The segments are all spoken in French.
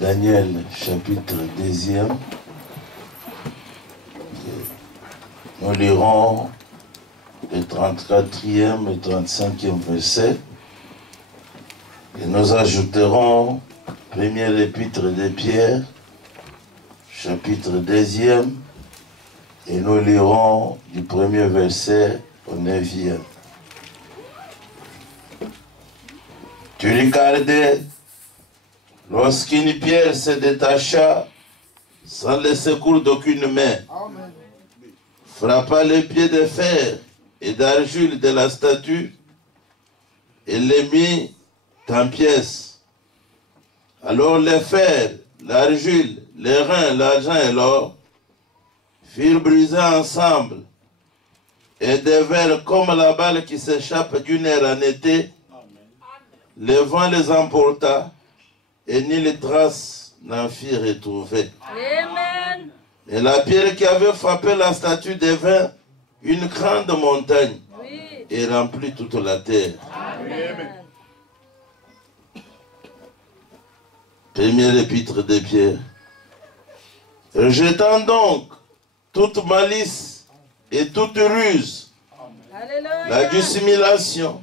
Daniel chapitre 2. Nous lirons le 34e et 35e verset. Et nous ajouterons première épître de Pierre, chapitre 2, et nous lirons du premier verset au 9e. Tu regardais lorsqu'une pierre se détacha sans le secours d'aucune main, frappa les pieds de fer et d'argile de la statue et les mit en pièces. Alors les fers, l'argile, les reins, l'argent et l'or furent brisés ensemble et devinrent comme la balle qui s'échappe d'une aire en été. Le vent les emporta et ni les traces n'en firent retrouver. Amen. Et la pierre qui avait frappé la statue devint une grande montagne, oui, et remplit toute la terre. Amen. Première épître de Pierre. Rejetant donc toute malice et toute ruse, Alléluia, la dissimulation,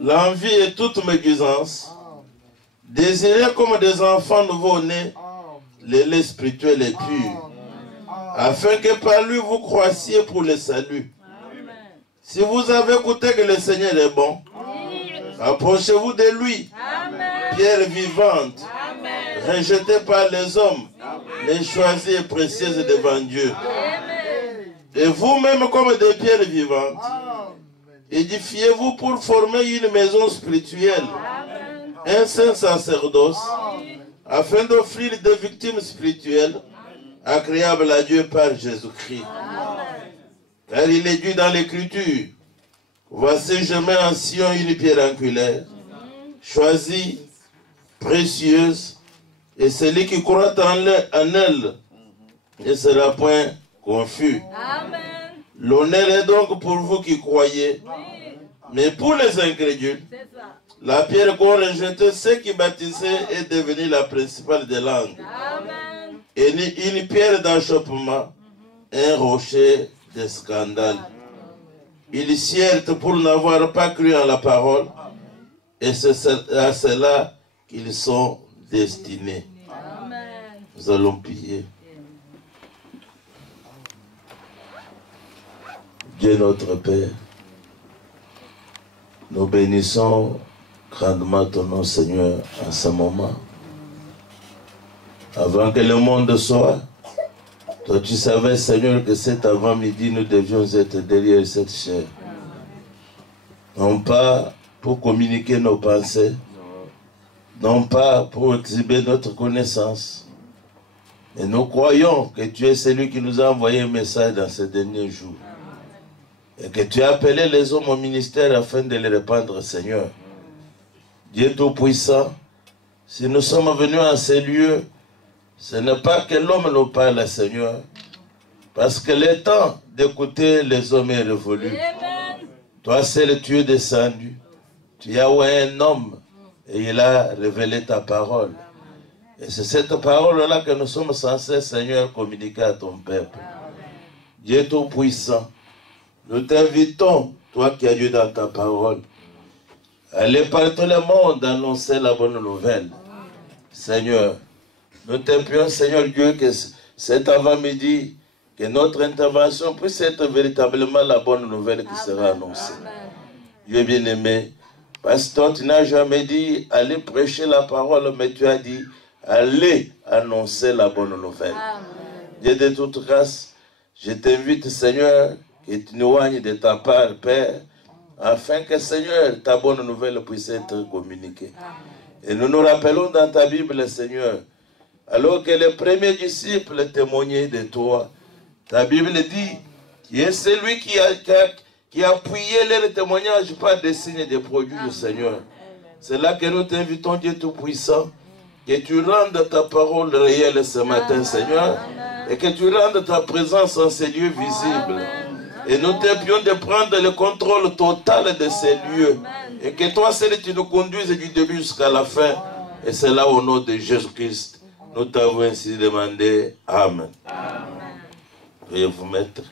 l'envie et toute médisance, désirez comme des enfants nouveau-nés le lait spirituel et pur, afin que par lui vous croissiez pour le salut. Amen. Si vous avez goûté que le Seigneur est bon, approchez-vous de lui. Amen. Pierre vivante, amen, rejetée par les hommes, mais choisie et précieuse devant Dieu. Amen. Et vous-même comme des pierres vivantes, édifiez-vous pour former une maison spirituelle, amen, un saint sacerdoce, amen, afin d'offrir des victimes spirituelles agréables à Dieu par Jésus-Christ. Car il est dit dans l'Écriture, voici je mets en Sion une pierre angulaire, choisie, précieuse, et celui qui croit en elle ne sera point confus. Amen. L'honneur est donc pour vous qui croyez, oui, mais pour les incrédules, la pierre qu'ont rejetée ceux qui baptisaient est devenue la principale des langues. Amen. Et une pierre d'achoppement, un rocher de scandale. Ils sièrent pour n'avoir pas cru en la parole, et c'est à cela qu'ils sont destinés. Amen. Nous allons prier. Dieu notre Père, nous bénissons grandement ton nom, Seigneur, en ce moment. Avant que le monde soit, toi tu savais, Seigneur, que cet avant-midi, nous devions être derrière cette chair. Non pas pour communiquer nos pensées, non pas pour exhiber notre connaissance, mais nous croyons que tu es celui qui nous a envoyé un message dans ces derniers jours. Et que tu as appelé les hommes au ministère afin de les répandre, Seigneur. Dieu Tout-Puissant, si nous sommes venus en ces lieux, ce n'est pas que l'homme nous parle, Seigneur, parce que le temps d'écouter les hommes est révolu. Amen. Toi seul, tu es descendu. Tu as oué un homme et il a révélé ta parole. Et c'est cette parole-là que nous sommes censés, Seigneur, communiquer à ton peuple. Dieu Tout-Puissant, nous t'invitons, toi qui as Dieu dans ta parole, à aller par tout le monde annoncer la bonne nouvelle. Seigneur, nous te prions, Seigneur Dieu, que cet avant-midi, que notre intervention puisse être véritablement la bonne nouvelle qui sera annoncée. Dieu bien-aimé, parce que toi tu n'as jamais dit allez prêcher la parole, mais tu as dit allez annoncer la bonne nouvelle. Dieu de toute grâce, je t'invite, Seigneur, que tu nous éloignes de ta part, Père, afin que, Seigneur, ta bonne nouvelle puisse être communiquée. Et nous nous rappelons dans ta Bible, Seigneur, alors que les premiers disciples témoignaient de toi, ta Bible dit qu'il est celui qui a appuyé leur témoignage par des signes et des produits du Seigneur. C'est là que nous t'invitons, Dieu Tout-Puissant, que tu rendes ta parole réelle ce matin, Seigneur, et que tu rendes ta présence en ces lieux visibles. Et nous te prions de prendre le contrôle total de ces lieux. Et que toi, seul, tu nous conduises du début jusqu'à la fin. Et c'est là au nom de Jésus-Christ. Nous t'avons ainsi demandé. Amen. Veuillez vous mettre.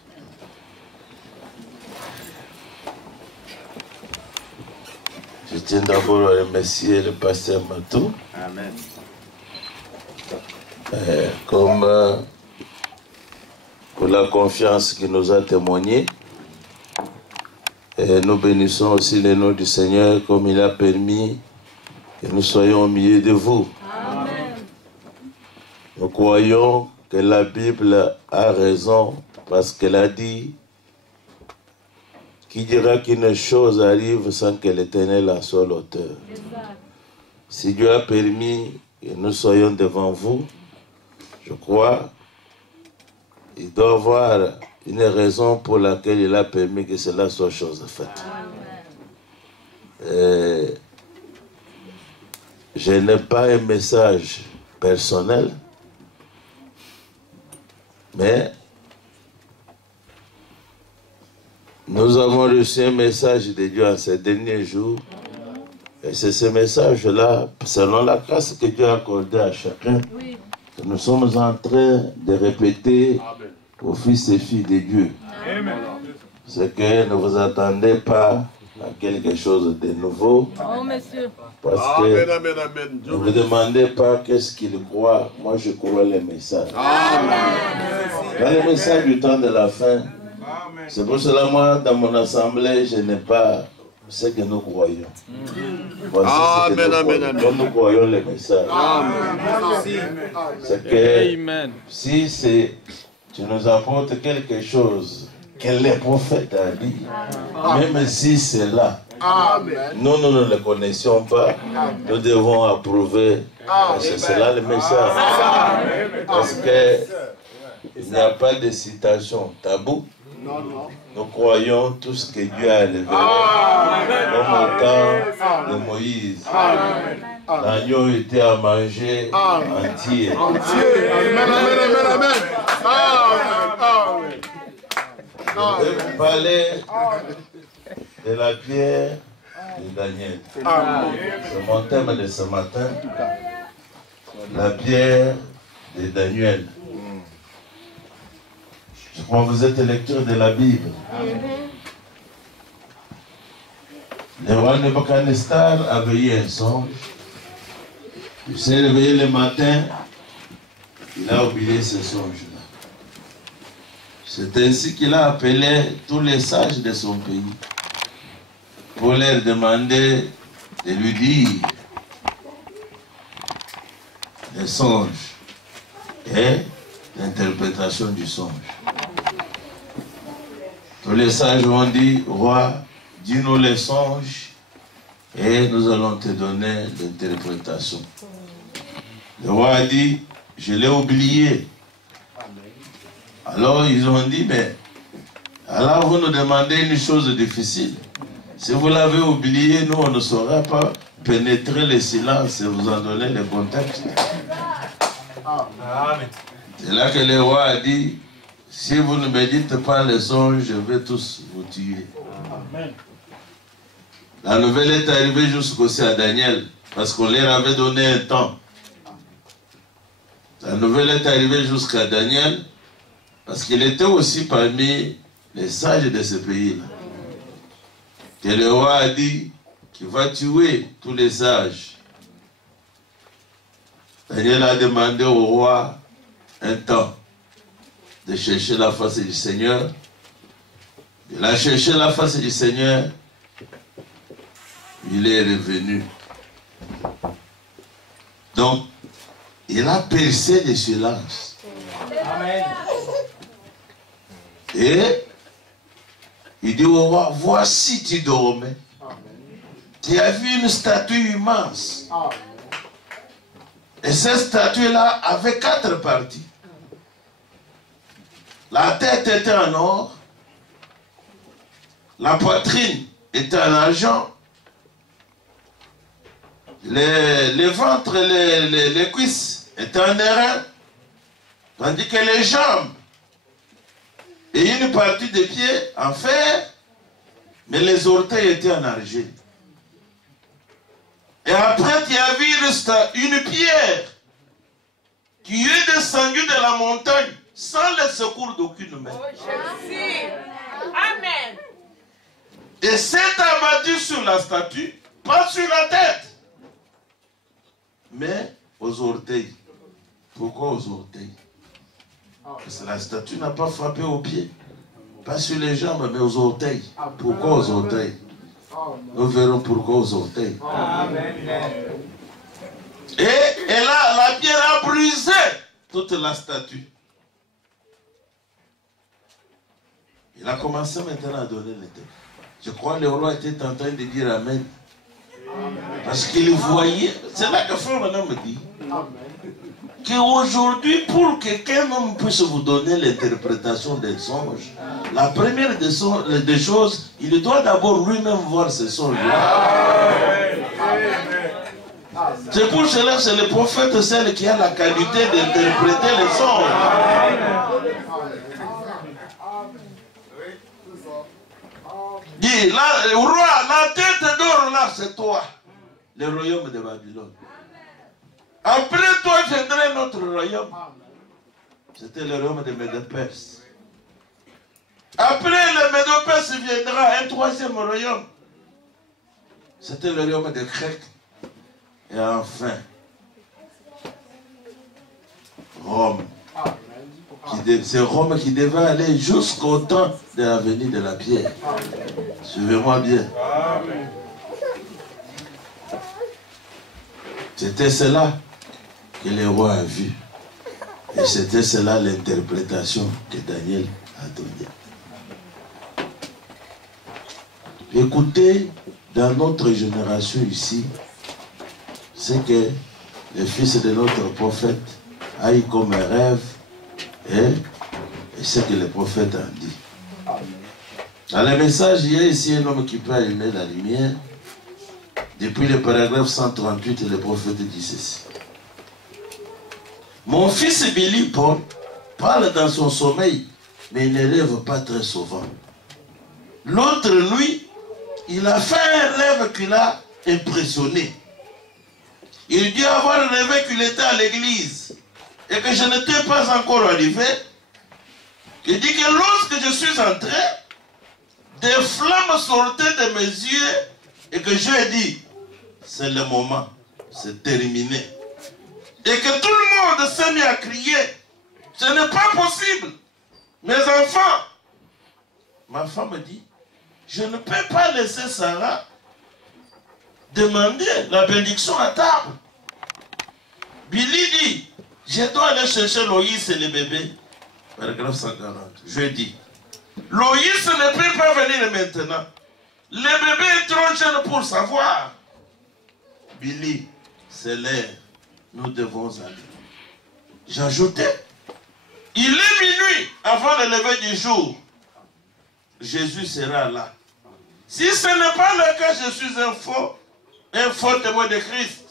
Je tiens d'abord à remercier le pasteur Matou. Amen. Comme pour la confiance qu'il nous a témoignée. Et nous bénissons aussi le nom du Seigneur comme il a permis que nous soyons au milieu de vous. Amen. Nous croyons que la Bible a raison parce qu'elle a dit: qui dira qu'une chose arrive sans que l'Éternel en soit l'auteur. Si Dieu a permis que nous soyons devant vous, je crois il doit avoir une raison pour laquelle il a permis que cela soit chose faite. Je n'ai pas un message personnel, mais nous avons reçu un message de Dieu en ces derniers jours. Et c'est ce message-là, selon la grâce que Dieu a accordée à chacun, que nous sommes en train de répéter aux fils et filles de Dieu. C'est que ne vous attendez pas à quelque chose de nouveau. Oh, monsieur. Parce que ne vous demandez pas qu'est-ce qu'il croit. Moi, je crois les messages. Dans les messages du temps de la fin, c'est pour cela, moi, dans mon assemblée, je n'ai pas ce que nous croyons. Voici ce que nous croyons. Donc, nous croyons les messages. C'est que si tu nous apportes quelque chose que les prophètes ont dit, même si c'est là, nous ne le connaissions pas, nous devons approuver. C'est là le message. Parce qu'il n'y a pas de citation tabou. Nous croyons tout ce que Dieu a révélé. Comme au temps de Moïse. L'agneau était à manger entier. Je vais vous parler de la pierre de Daniel. C'est mon thème de ce matin. La pierre de Daniel. Je crois que vous êtes lecteur de la Bible. Le roi Nebuchadnezzar a veillé un songe. Il s'est réveillé le matin. Il a oublié ce songe-là. C'est ainsi qu'il a appelé tous les sages de son pays pour leur demander de lui dire les songes et l'interprétation du songe. Tous les sages ont dit: roi, dis-nous les songes et nous allons te donner l'interprétation. Le roi a dit: je l'ai oublié. Alors ils ont dit: mais alors vous nous demandez une chose difficile. Si vous l'avez oublié, nous on ne saura pas pénétrer le silence et vous en donner le contexte. C'est là que le roi a dit: si vous ne me dites pas les songes, je vais tous vous tuer. La nouvelle est arrivée jusqu'aussi à Daniel, parce qu'on leur avait donné un temps. La nouvelle est arrivée jusqu'à Daniel, parce qu'il était aussi parmi les sages de ce pays-là. Que le roi a dit qu'il va tuer tous les sages. Daniel a demandé au roi un temps de chercher la face du Seigneur. Il a cherché la face du Seigneur. Il est revenu. Donc, il a percé le silence. Amen. Et il dit au roi: voici tu dormais. Tu as vu une statue immense. Et cette statue-là avait 4 parties. La tête était en or, la poitrine était en argent, les ventres et les cuisses étaient en airain, tandis que les jambes et une partie des pieds en fer, mais les orteils étaient en argile. Et après, tu as vu une pierre qui est descendu de la montagne sans le secours d'aucune main. Amen. Et s'est abattu sur la statue, pas sur la tête, mais aux orteils. Pourquoi aux orteils? Parce que la statue n'a pas frappé aux pieds. Pas sur les jambes, mais aux orteils. Pourquoi aux orteils? Nous verrons pourquoi aux orteils. Et là, la pierre a brisé toute la statue. Il a commencé maintenant à donner les textes. Je crois que le roi était en train de dire Amen. Parce qu'il voyait. C'est là que frère Madame me dit qu'aujourd'hui, pour que qu'un homme puisse vous donner l'interprétation des songes, la première des choses, il doit d'abord lui-même voir ces songes-là. C'est pour cela que c'est le prophète seul qui a la qualité d'interpréter les songes. Dis, là, le roi, la tête d'or là, c'est toi, le royaume de Babylone. Après toi viendrait notre royaume. C'était le royaume de Médo-Perse. Après le Médo-Perse viendra un troisième royaume. C'était le royaume des Grecs. Et enfin, Rome. C'est Rome qui devait aller jusqu'au temps de la venue de la pierre. Suivez-moi bien. C'était cela que le roi a vu. Et c'était cela l'interprétation que Daniel a donnée. Écoutez, dans notre génération ici, c'est que le fils de notre prophète a eu comme rêve et ce que le prophète a dit. Dans le message, il y a ici un homme qui peut allumer la lumière. Depuis le paragraphe 138, le prophète dit ceci. Mon fils Billy Paul parle dans son sommeil, mais il ne rêve pas très souvent. L'autre nuit, il a fait un rêve qui l'a impressionné. Il dit avoir rêvé qu'il était à l'église et que je n'étais pas encore arrivé. Il dit que lorsque je suis entré, des flammes sortaient de mes yeux et que j'ai dit, c'est le moment, c'est terminé. Et que tout le monde s'est mis à crier, ce n'est pas possible. Mes enfants, ma femme dit, je ne peux pas laisser Sarah demander la bénédiction à table. Billy dit, je dois aller chercher Loïs et le bébé. Paragraphe 140. Je dis, Loïs ne peut pas venir maintenant. Le bébé est trop jeune pour savoir. Billy, c'est l'heure. Nous devons aller. J'ajoutais, il est minuit avant le lever du jour. Jésus sera là. Si ce n'est pas le cas, je suis un faux témoin de Christ.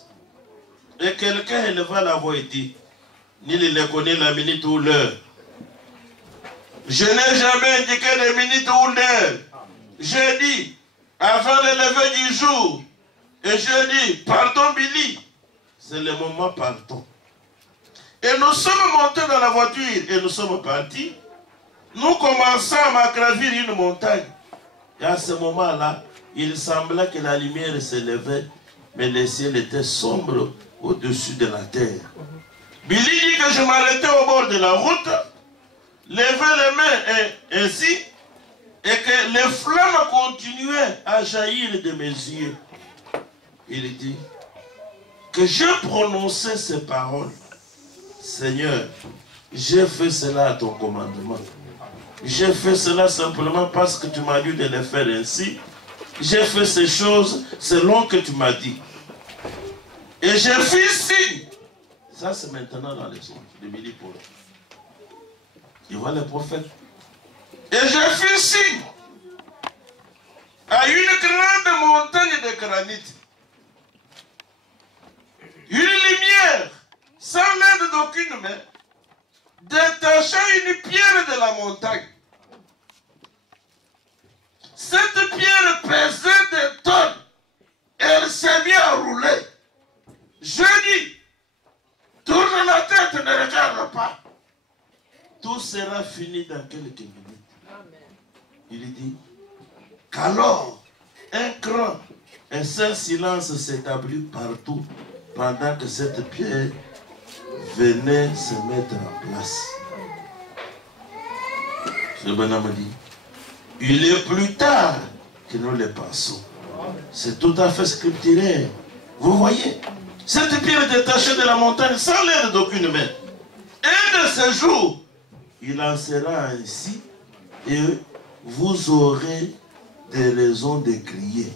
Et quelqu'un éleva la voix et dit, nul ne connaît la minute ou l'heure. Je n'ai jamais indiqué les minutes ou l'heure. J'ai dit, avant le lever du jour. Et je dis, pardon Billy. C'est le moment, partons. Et nous sommes montés dans la voiture et nous sommes partis. Nous commençons à gravir une montagne. Et à ce moment-là, il semblait que la lumière s'élevait, mais le ciel était sombre au-dessus de la terre. Billy dit que je m'arrêtais au bord de la route, levais les mains ainsi, et que les flammes continuaient à jaillir de mes yeux. Il dit que je prononçais ces paroles. Seigneur, j'ai fait cela à ton commandement. J'ai fait cela simplement parce que tu m'as dit de le faire ainsi. J'ai fait ces choses selon que tu m'as dit. Et j'ai fait signe. Ça, c'est maintenant dans les songes de Billy Paul. Il voit le prophète. Et j'ai fait signe à une grande montagne de granit. Une lumière, sans l'aide d'aucune main, détachant une pierre de la montagne. Cette pierre pesait des tonnes. Elle s'est mise à rouler. Je dis, tourne la tête, ne pas. Tout sera fini dans quelques minutes. Il dit qu'alors, un grand et saint silence s'établit partout pendant que cette pierre venait se mettre en place. Le bonhomme dit, il est plus tard que nous le pensons. C'est tout à fait scripturaire. Vous voyez, cette pierre est détachée de la montagne sans l'aide d'aucune main. Un de ces jours, il en sera ainsi et vous aurez des raisons de crier.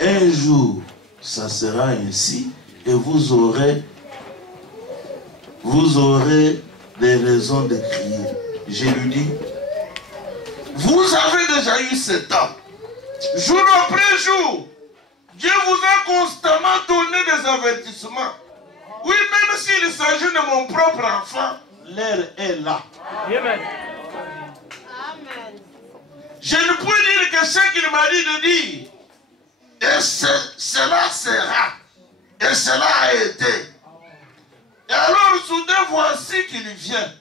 Un jour, ça sera ainsi et vous aurez des raisons de crier. Je lui dis, vous avez déjà eu 7 ans. Jour après jour, Dieu vous a constamment donné des avertissements. Oui, même s'il s'agit de mon propre enfant, l'heure est là. Amen. Je ne peux dire que ce qu'il m'a dit de dire. Et cela sera. Et cela a été. Et alors, soudain, voici qu'il vient.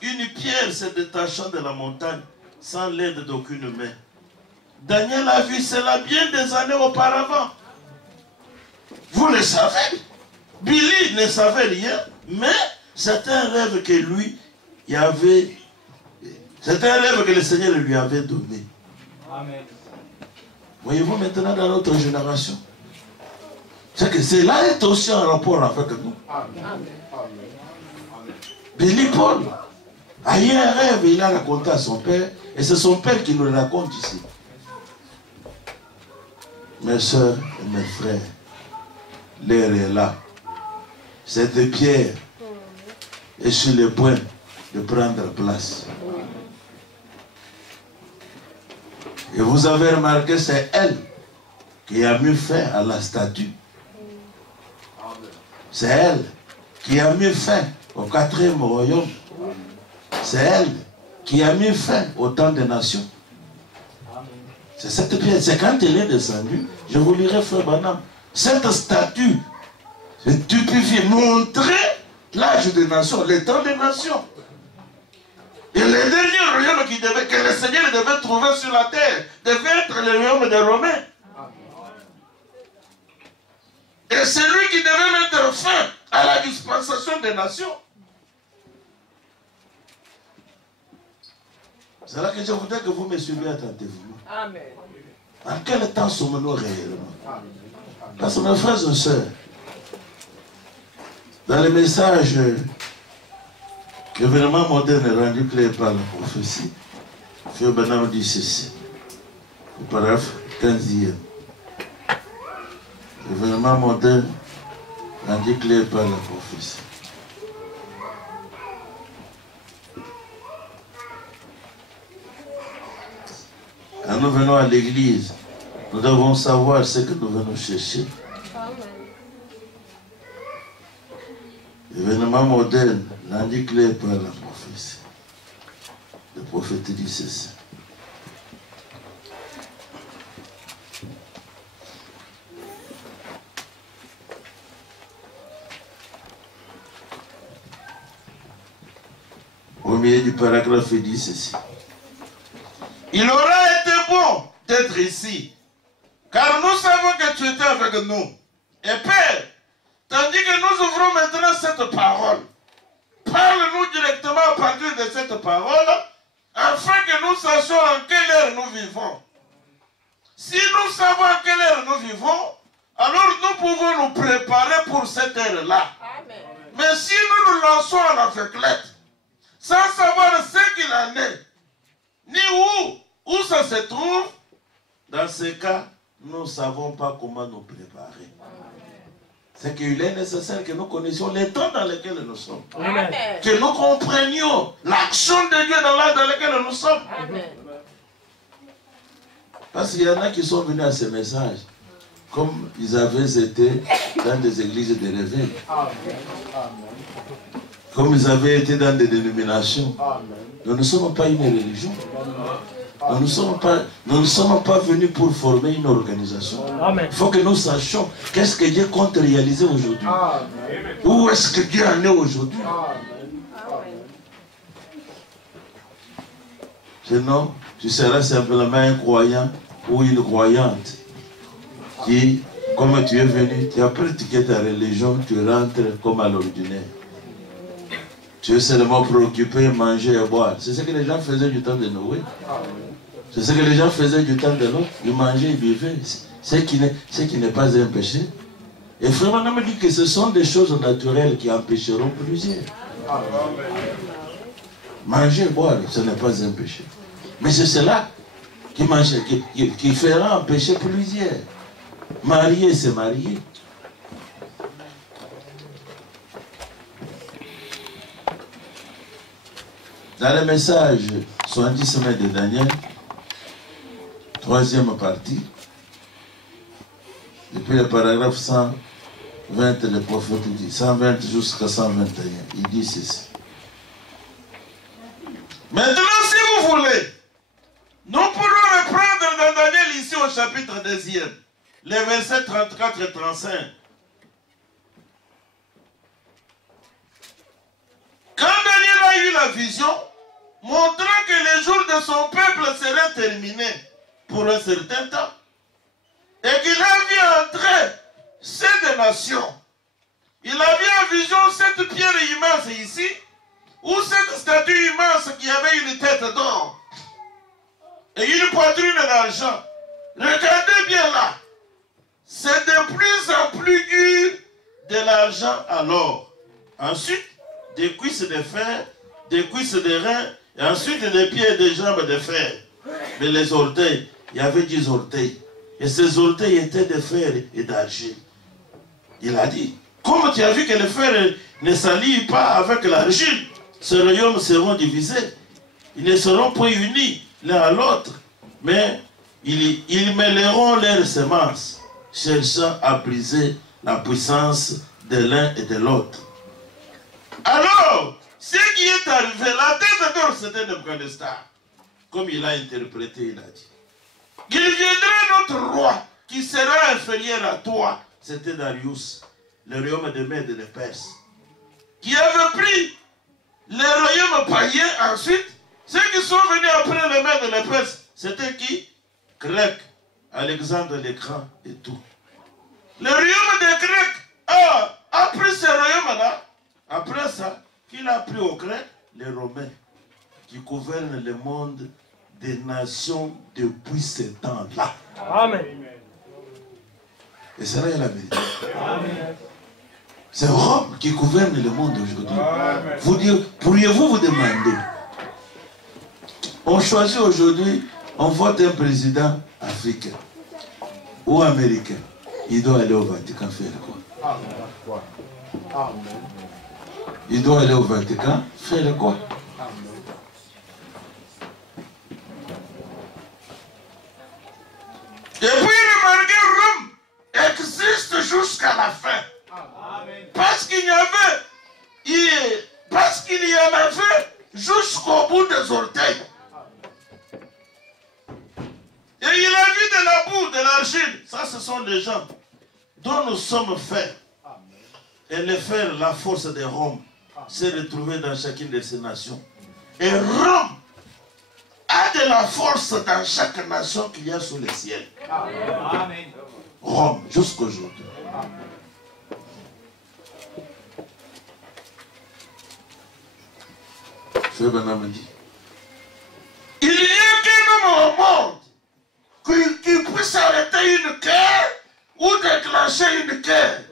Une pierre se détachant de la montagne sans l'aide d'aucune main. Daniel a vu cela bien des années auparavant. Vous le savez. Billy ne savait rien, mais c'est un rêve que lui y avait. C'est un rêve que le Seigneur lui avait donné. Amen. Voyez-vous maintenant dans notre génération, c'est que cela est aussi en rapport avec nous. Amen. Billy Paul a eu un rêve, il a raconté à son père, et c'est son père qui nous le raconte ici. Mes soeurs et mes frères, l'heure est là. Cette pierre est sur le point de prendre place. Et vous avez remarqué, c'est elle qui a mis fin à la statue. C'est elle qui a mis fin au 4e royaume. C'est elle qui a mis fin au temps des nations. C'est cette pierre, c'est quand elle est descendue, je vous lirai, frère Branham, cette statue stupéfie, montrer l'âge des nations, le temps des nations. Et le dernier royaume que le Seigneur devait trouver sur la terre devait être le royaume des Romains. Et c'est lui qui devait mettre fin à la dispensation des nations. C'est là que je voudrais que vous me suiviez attentivement. Amen. En quel temps sommes-nous réellement? Parce que mes frères et sœurs, dans le message l'événement moderne rendu clair par la prophétie, Frère Branham dit ceci, au paragraphe 15e. L'événement moderne rendu clair par la prophétie. Quand nous venons à l'église, nous devons savoir ce que nous venons chercher. L'événement moderne rendu clair par la prophétie. Le prophète dit ceci. Au milieu du paragraphe, il dit ceci. Il aura été bon d'être ici, car nous savons que tu étais avec nous. Et Père, tandis que nous ouvrons maintenant cette parole, parle-nous directement à partir de cette parole, afin que nous sachions en quelle heure nous vivons. Si nous savons en quelle heure nous vivons, alors nous pouvons nous préparer pour cette heure-là. Mais si nous nous lançons à l'aveuglette, sans savoir ce qu'il en est, ni où ça se trouve, dans ce cas, nous ne savons pas comment nous préparer. C'est qu'il est nécessaire que nous connaissions les temps dans lesquels nous sommes. Amen. Que nous comprenions l'action de Dieu dans l'âge dans lequel nous sommes. Amen. Parce qu'il y en a qui sont venus à ce message comme ils avaient été dans des églises de réveil. Comme ils avaient été dans des dénominations. Nous ne sommes pas une religion. Nous ne sommes pas venus pour former une organisation. Amen. Il faut que nous sachions qu'est-ce que Dieu compte réaliser aujourd'hui. Où est-ce que Dieu en est aujourd'hui. Sinon, tu seras simplement un croyant ou une croyante qui, comme tu es venu, tu as pratiqué ta religion, tu rentres comme à l'ordinaire. Tu es seulement préoccupé, manger et boire. C'est ce que les gens faisaient du temps de Noé. C'est ce que les gens faisaient du temps de l'autre. Ils mangeaient, ils buvaient. Ce qui n'est pas un péché. Et Frère Branham me dit que ce sont des choses naturelles qui empêcheront plusieurs. Manger et boire, ce n'est pas un péché. Mais c'est cela qui fera empêcher plusieurs. Marier, c'est marier. Dans le message 70 semaines de Daniel, troisième partie, depuis le paragraphe 120, le prophète dit, 120 jusqu'à 121, il dit ceci. Maintenant, si vous voulez, nous pourrons reprendre dans Daniel ici au chapitre 2e, les versets 34 et 35. Quand Daniel a eu la vision, montrant que les jours de son peuple seraient terminés pour un certain temps, et qu'il a vu entrer cette nation, il a vu en vision cette pierre immense ici, ou cette statue immense qui avait une tête d'or et une poitrine d'argent. Regardez bien là, c'est de plus en plus dur de l'argent à l'or. Ensuite, des cuisses de fer, des cuisses de reins, et ensuite des pieds et des jambes de fer. Mais les orteils, il y avait 10 orteils. Et ces orteils étaient de fer et d'argile. Il a dit, comme tu as vu que le fer ne s'allie pas avec l'argile, ces royaumes seront divisés. Ils ne seront pas unis l'un à l'autre, mais ils mêleront leurs semences, cherchant à briser la puissance de l'un et de l'autre. Alors, ce qui est arrivé, la tête d'or, c'était Nebuchadnezzar. Comme il a interprété, il a dit. Il viendra notre roi qui sera inférieur à toi. C'était Darius, le royaume de Mède et de Perse, qui avait pris les royaumes païens ensuite. Ceux qui sont venus après les Mèdes et les Perses, c'était qui? Grec, Alexandre le Grand et tout. Le royaume des Grecs a pris ces royaumes-là. Après ça, qu'il a pris aux Grecs? Les Romains, qui gouvernent le monde des nations depuis ce temps-là. Amen. Et c'est là la vérité. C'est Rome qui gouverne le monde aujourd'hui. Pourriez-vous vous demander, on choisit aujourd'hui, on vote un président africain ou américain, il doit aller au Vatican faire quoi? Il doit aller au Vatican faire quoi? Et puis remarquez, Rome existe jusqu'à la fin. Parce qu'il y en avait jusqu'au bout des orteils. Et il a vu de la boue, de l'argile. Ça, ce sont des gens dont nous sommes faits. Et le fer, la force de Rome, s'est retrouvée dans chacune de ces nations. Et Rome a de la force dans chaque nation qu'il y a sous le ciel. Amen. Rome, jusqu'aujourd'hui. Frère Branham dit, il n'y a qu'un homme au monde qui puisse arrêter une guerre ou déclencher une guerre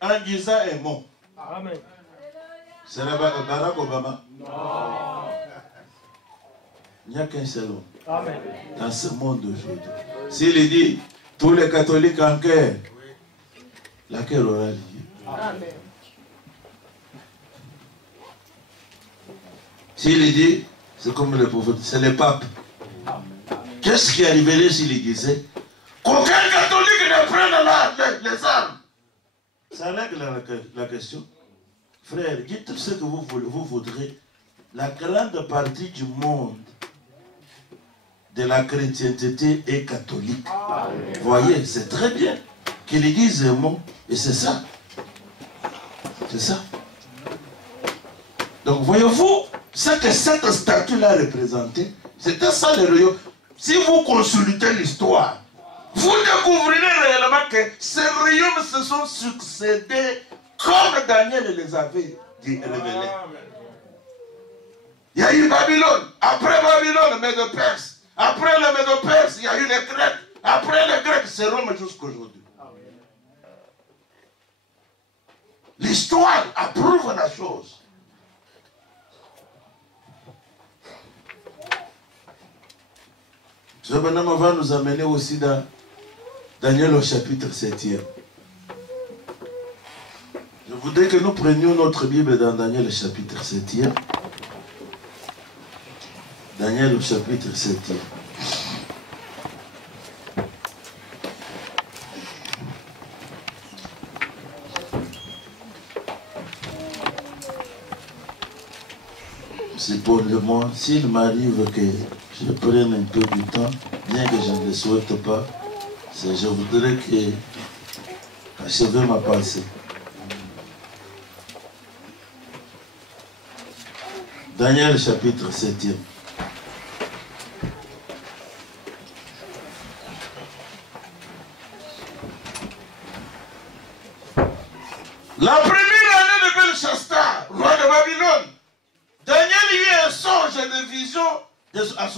en disant un mot. Amen. C'est Barack Obama? Non. Il n'y a qu'un seul homme. Amen. Dans ce monde d'aujourd'hui. S'il dit, tous les catholiques en guerre, laquelle aura lieu? Amen. S'il dit, c'est comme le prophète, c'est le pape. Qu'est-ce qui arriverait s'il disait qu'aucun catholique ne prenne les armes? Ça règle la question. Frère, dites tout ce que vous voudrez. La grande partie du monde de la chrétienté est catholique. Vous voyez, c'est très bien que l'Église est mot, et c'est ça. C'est ça. Donc, voyez-vous, ce que cette statue-là représentait, c'était ça le royaume. Si vous consultez l'histoire, vous découvrirez réellement que ces royaumes se sont succédés comme Daniel les avait révélés. Il y a eu Babylone. Après Babylone, Médo-Perse. Après le Médo-Perse, il y a eu les Grecs. Après les Grecs, c'est Rome jusqu'à aujourd'hui. L'histoire approuve la chose. Ce bonhomme va nous amener aussi dans Daniel au chapitre 7e. Je voudrais que nous prenions notre Bible dans Daniel au chapitre 7e. Daniel au chapitre 7e. C'est pour le moi, s'il m'arrive que je prenne un peu du temps, bien que je ne le souhaite pas, je voudrais achever ma pensée. Daniel chapitre 7e. La première année de Belshazzar, roi de Babylone, Daniel eut un songe et des visions à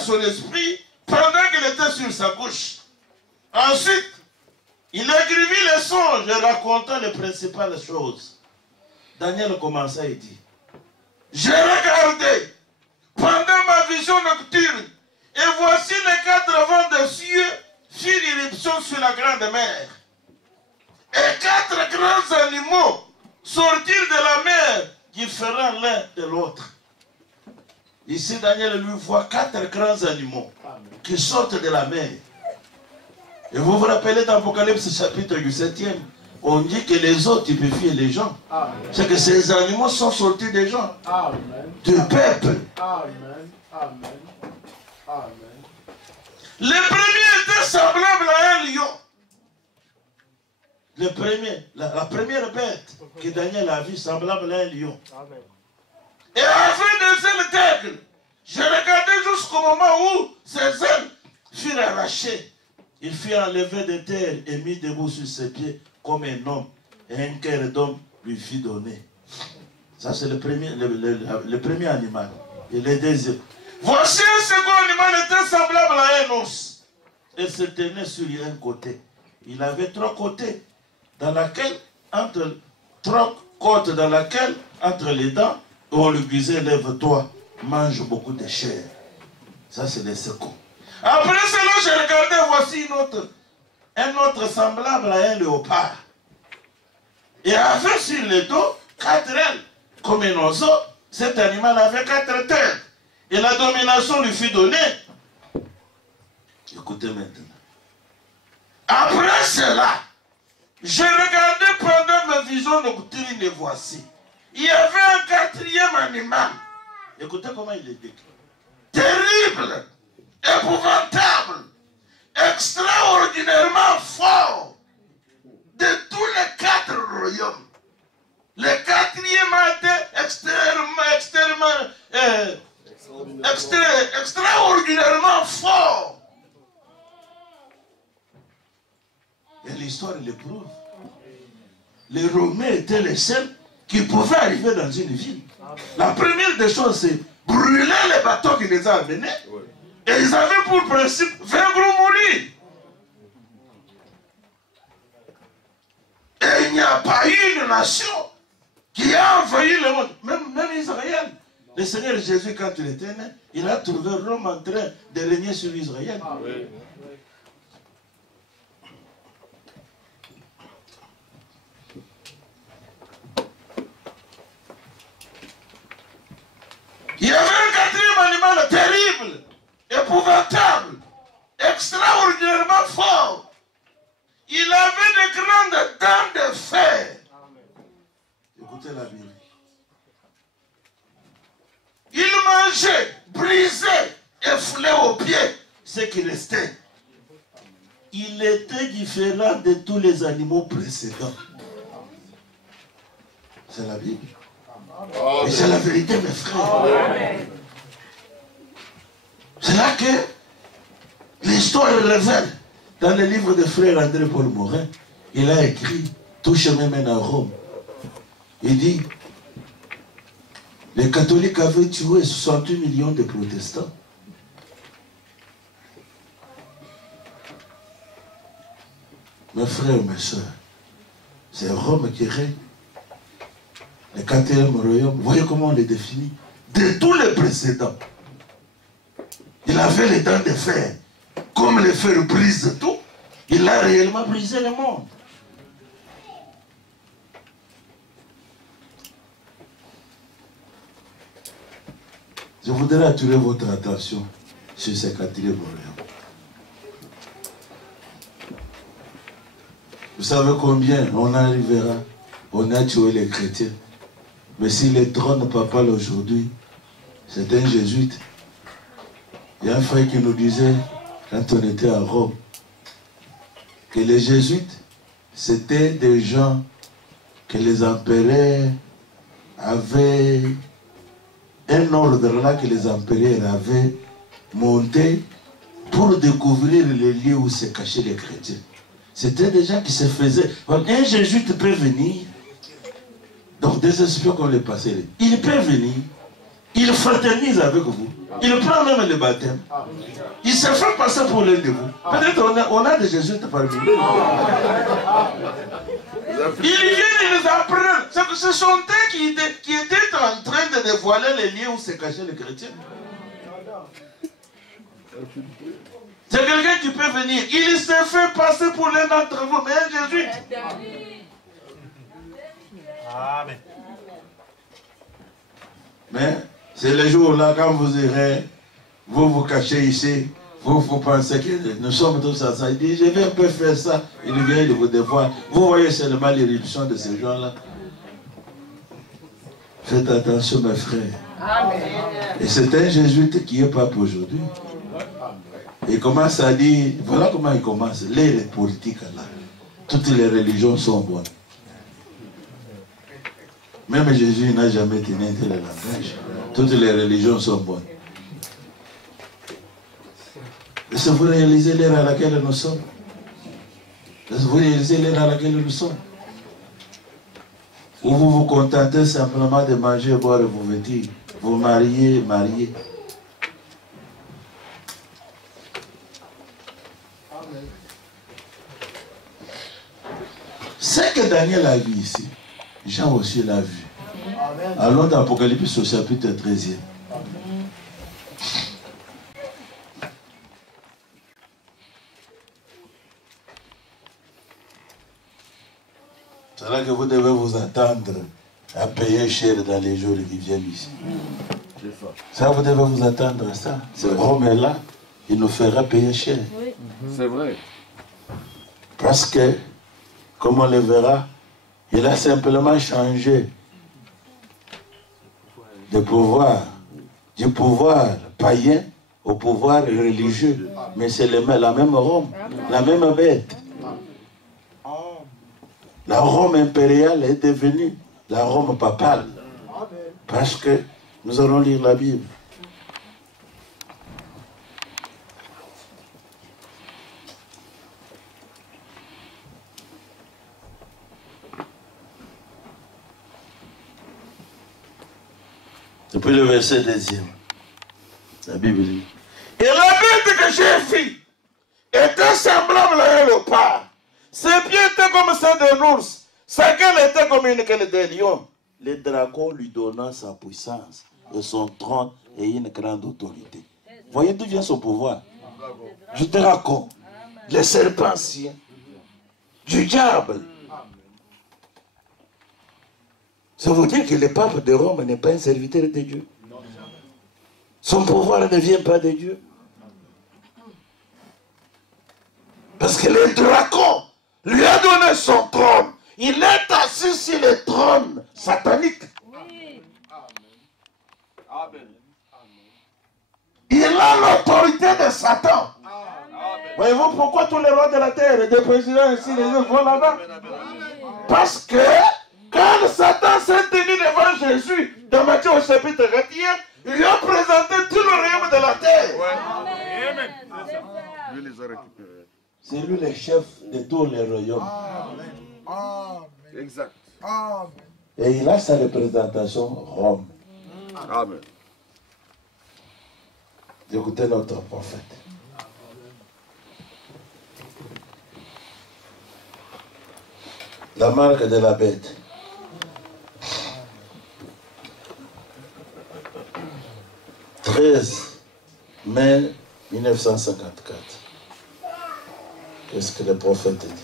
son esprit pendant qu'il était sur sa couche. Ensuite, il écrivit les songes et raconta les principales choses. Daniel commença et dit, j'ai regardé pendant ma vision nocturne et voici les 4 vents des cieux firent irruption sur la grande mer. Et 4 grands animaux sortirent de la mer, différents l'un de l'autre. Ici, Daniel lui voit 4 grands animaux qui sortent de la mer. Et vous vous rappelez dans l'Apocalypse chapitre 7e, on dit que les eaux typifient les gens. C'est que ces animaux sont sortis des gens, du peuple. Amen. Amen. Amen. Le premier était semblable à un lion. Le premier, la première bête que Daniel a vue semblable à un lion. Amen. Et avait des ailes d'aigle. Je regardais jusqu'au moment où ses ailes furent arrachées. Il fut enlevé de terre et mis debout sur ses pieds comme un homme. Et un cœur d'homme lui fut donné. Ça c'est le premier animal. Et le deuxième. Voici un second animal était semblable à un os. Et se tenait sur un côté. Il avait 3 côtés. Dans laquelle, entre 3 côtes dans laquelle, entre les dents, on lui disait, lève-toi, mange beaucoup de chair. Ça, c'est les seconds. Après cela, j'ai regardé, voici un autre semblable à un léopard. Et avait sur le dos 4 ailes, comme un oiseau. Cet animal avait 4 têtes. Et la domination lui fut donnée. Écoutez maintenant. Après cela, j'ai regardé pendant ma vision nocturne et voici. Il y avait un 4e animal. Écoutez comment il est décrit. Terrible, épouvantable, extraordinairement fort de tous les 4 royaumes. Le 4e était extraordinairement fort. Et l'histoire le prouve. Les Romains étaient les seuls qui pouvaient arriver dans une ville. La première des choses, c'est brûler les bateaux qui les ont amenés. Et ils avaient pour principe 20 gros mourir. Et il n'y a pas eu une nation qui a envahi le monde. Même Israël. Le Seigneur Jésus, quand il était né, il a trouvé Rome en train de régner sur Israël. Il y avait un 4e animal terrible, épouvantable, extraordinairement fort. Il avait de grandes dents de fer. Écoutez la Bible. Il mangeait, brisait effleuré aux pieds ce qui restait. Il était différent de tous les animaux précédents. C'est la Bible. Et c'est la vérité, mes frères. C'est là que l'histoire révèle. Dans le livre de frère André Paul Morin, il a écrit « Tout chemin mène à Rome ». Il dit « Les catholiques avaient tué 68 millions de protestants. » Mes frères, mes soeurs, c'est Rome qui règne. Le 4e royaume, vous voyez comment on les définit? De tous les précédents. Il avait les dents de fer. Comme le fer brise tout, il a réellement brisé le monde. Je voudrais attirer votre attention sur ce 4e royaume. Vous savez combien on arrivera, on a tué les chrétiens. Mais si le trône papal aujourd'hui, c'est un jésuite. Il y a un frère qui nous disait, quand on était à Rome, que les jésuites, c'était des gens que les empereurs avaient, un ordre là que les empereurs avaient monté pour découvrir les lieux où se cachaient les chrétiens. C'était des gens qui se faisaient. Un jésuite peut venir, donc des esprits qu'on les passait, il peut venir, il fraternise avec vous, il prend même le baptême, il se fait passer pour l'un de vous. Peut-être on a des jésuites parmi nous. Ils viennent, ils nous apprennent. Ce sont eux qui étaient en train de dévoiler les lieux où se cachaient les chrétiens. C'est quelqu'un qui peut venir. Il se fait passer pour l'un d'entre vous, mais un jésuite. Amen. Mais c'est le jour là, quand vous irez, vous vous cachez ici, vous pensez que nous sommes tous ensemble. Il dit, je vais un peu faire ça. Il vient de vous dévoiler. Vous voyez seulement l'éruption de ces gens-là. Faites attention, mes frères. Amen. Et c'est un jésuite qui est pape aujourd'hui. Il commence à dire, voilà comment il commence. Les politiques là, toutes les religions sont bonnes. Même Jésus n'a jamais tenu un tel langage. Toutes les religions sont bonnes. Est-ce que vous réalisez l'ère à laquelle nous sommes? Est-ce que vous réalisez l'ère à laquelle nous sommes? Ou vous vous contentez simplement de manger, boire et vous vêtir? Vous mariez. Ce que Daniel a vu ici, Jean aussi l'a vu. Allons dans l'Apocalypse au chapitre 13e. C'est là que vous devez vous attendre à payer cher dans les jours qui viennent ici. Ça, vous devez vous attendre à ça. Ce Rome est là, il nous fera payer cher. Oui. C'est vrai. Parce que, comme on le verra, il a simplement changé de pouvoir, du pouvoir païen au pouvoir religieux. Mais c'est la même Rome, la même bête. La Rome impériale est devenue la Rome papale. Parce que nous allons lire la Bible. Depuis le verset 2e, la Bible dit: et la bête que j'ai vue était semblable à un léopard. Ses pieds étaient comme ceux d'un ours. Sa gueule était comme une gueule d'un lion. Le dragon lui donna sa puissance et son trône et une grande autorité. Voyez d'où vient son pouvoir? Du dragon, le serpent ancien, du diable. Ça veut dire que le pape de Rome n'est pas un serviteur de Dieu. Son pouvoir ne vient pas de Dieu. Parce que le dragon lui a donné son trône. Il est assis sur le trône satanique. Oui. Il Il a l'autorité de Satan. Voyez-vous pourquoi tous les rois de la terre, des présidents ainsi, les autres vont là-bas? Parce que quand Satan s'est tenu devant Jésus, dans Matthieu au chapitre 21, il lui a présenté tout le royaume de la terre. Amen. Dieu les a récupérés. C'est lui le chef de tous les royaumes. Exact. Et il a sa représentation Rome. Amen. Écoutez notre prophète. La marque de la bête. « 13 mai 1954. Qu'est-ce que le prophète dit?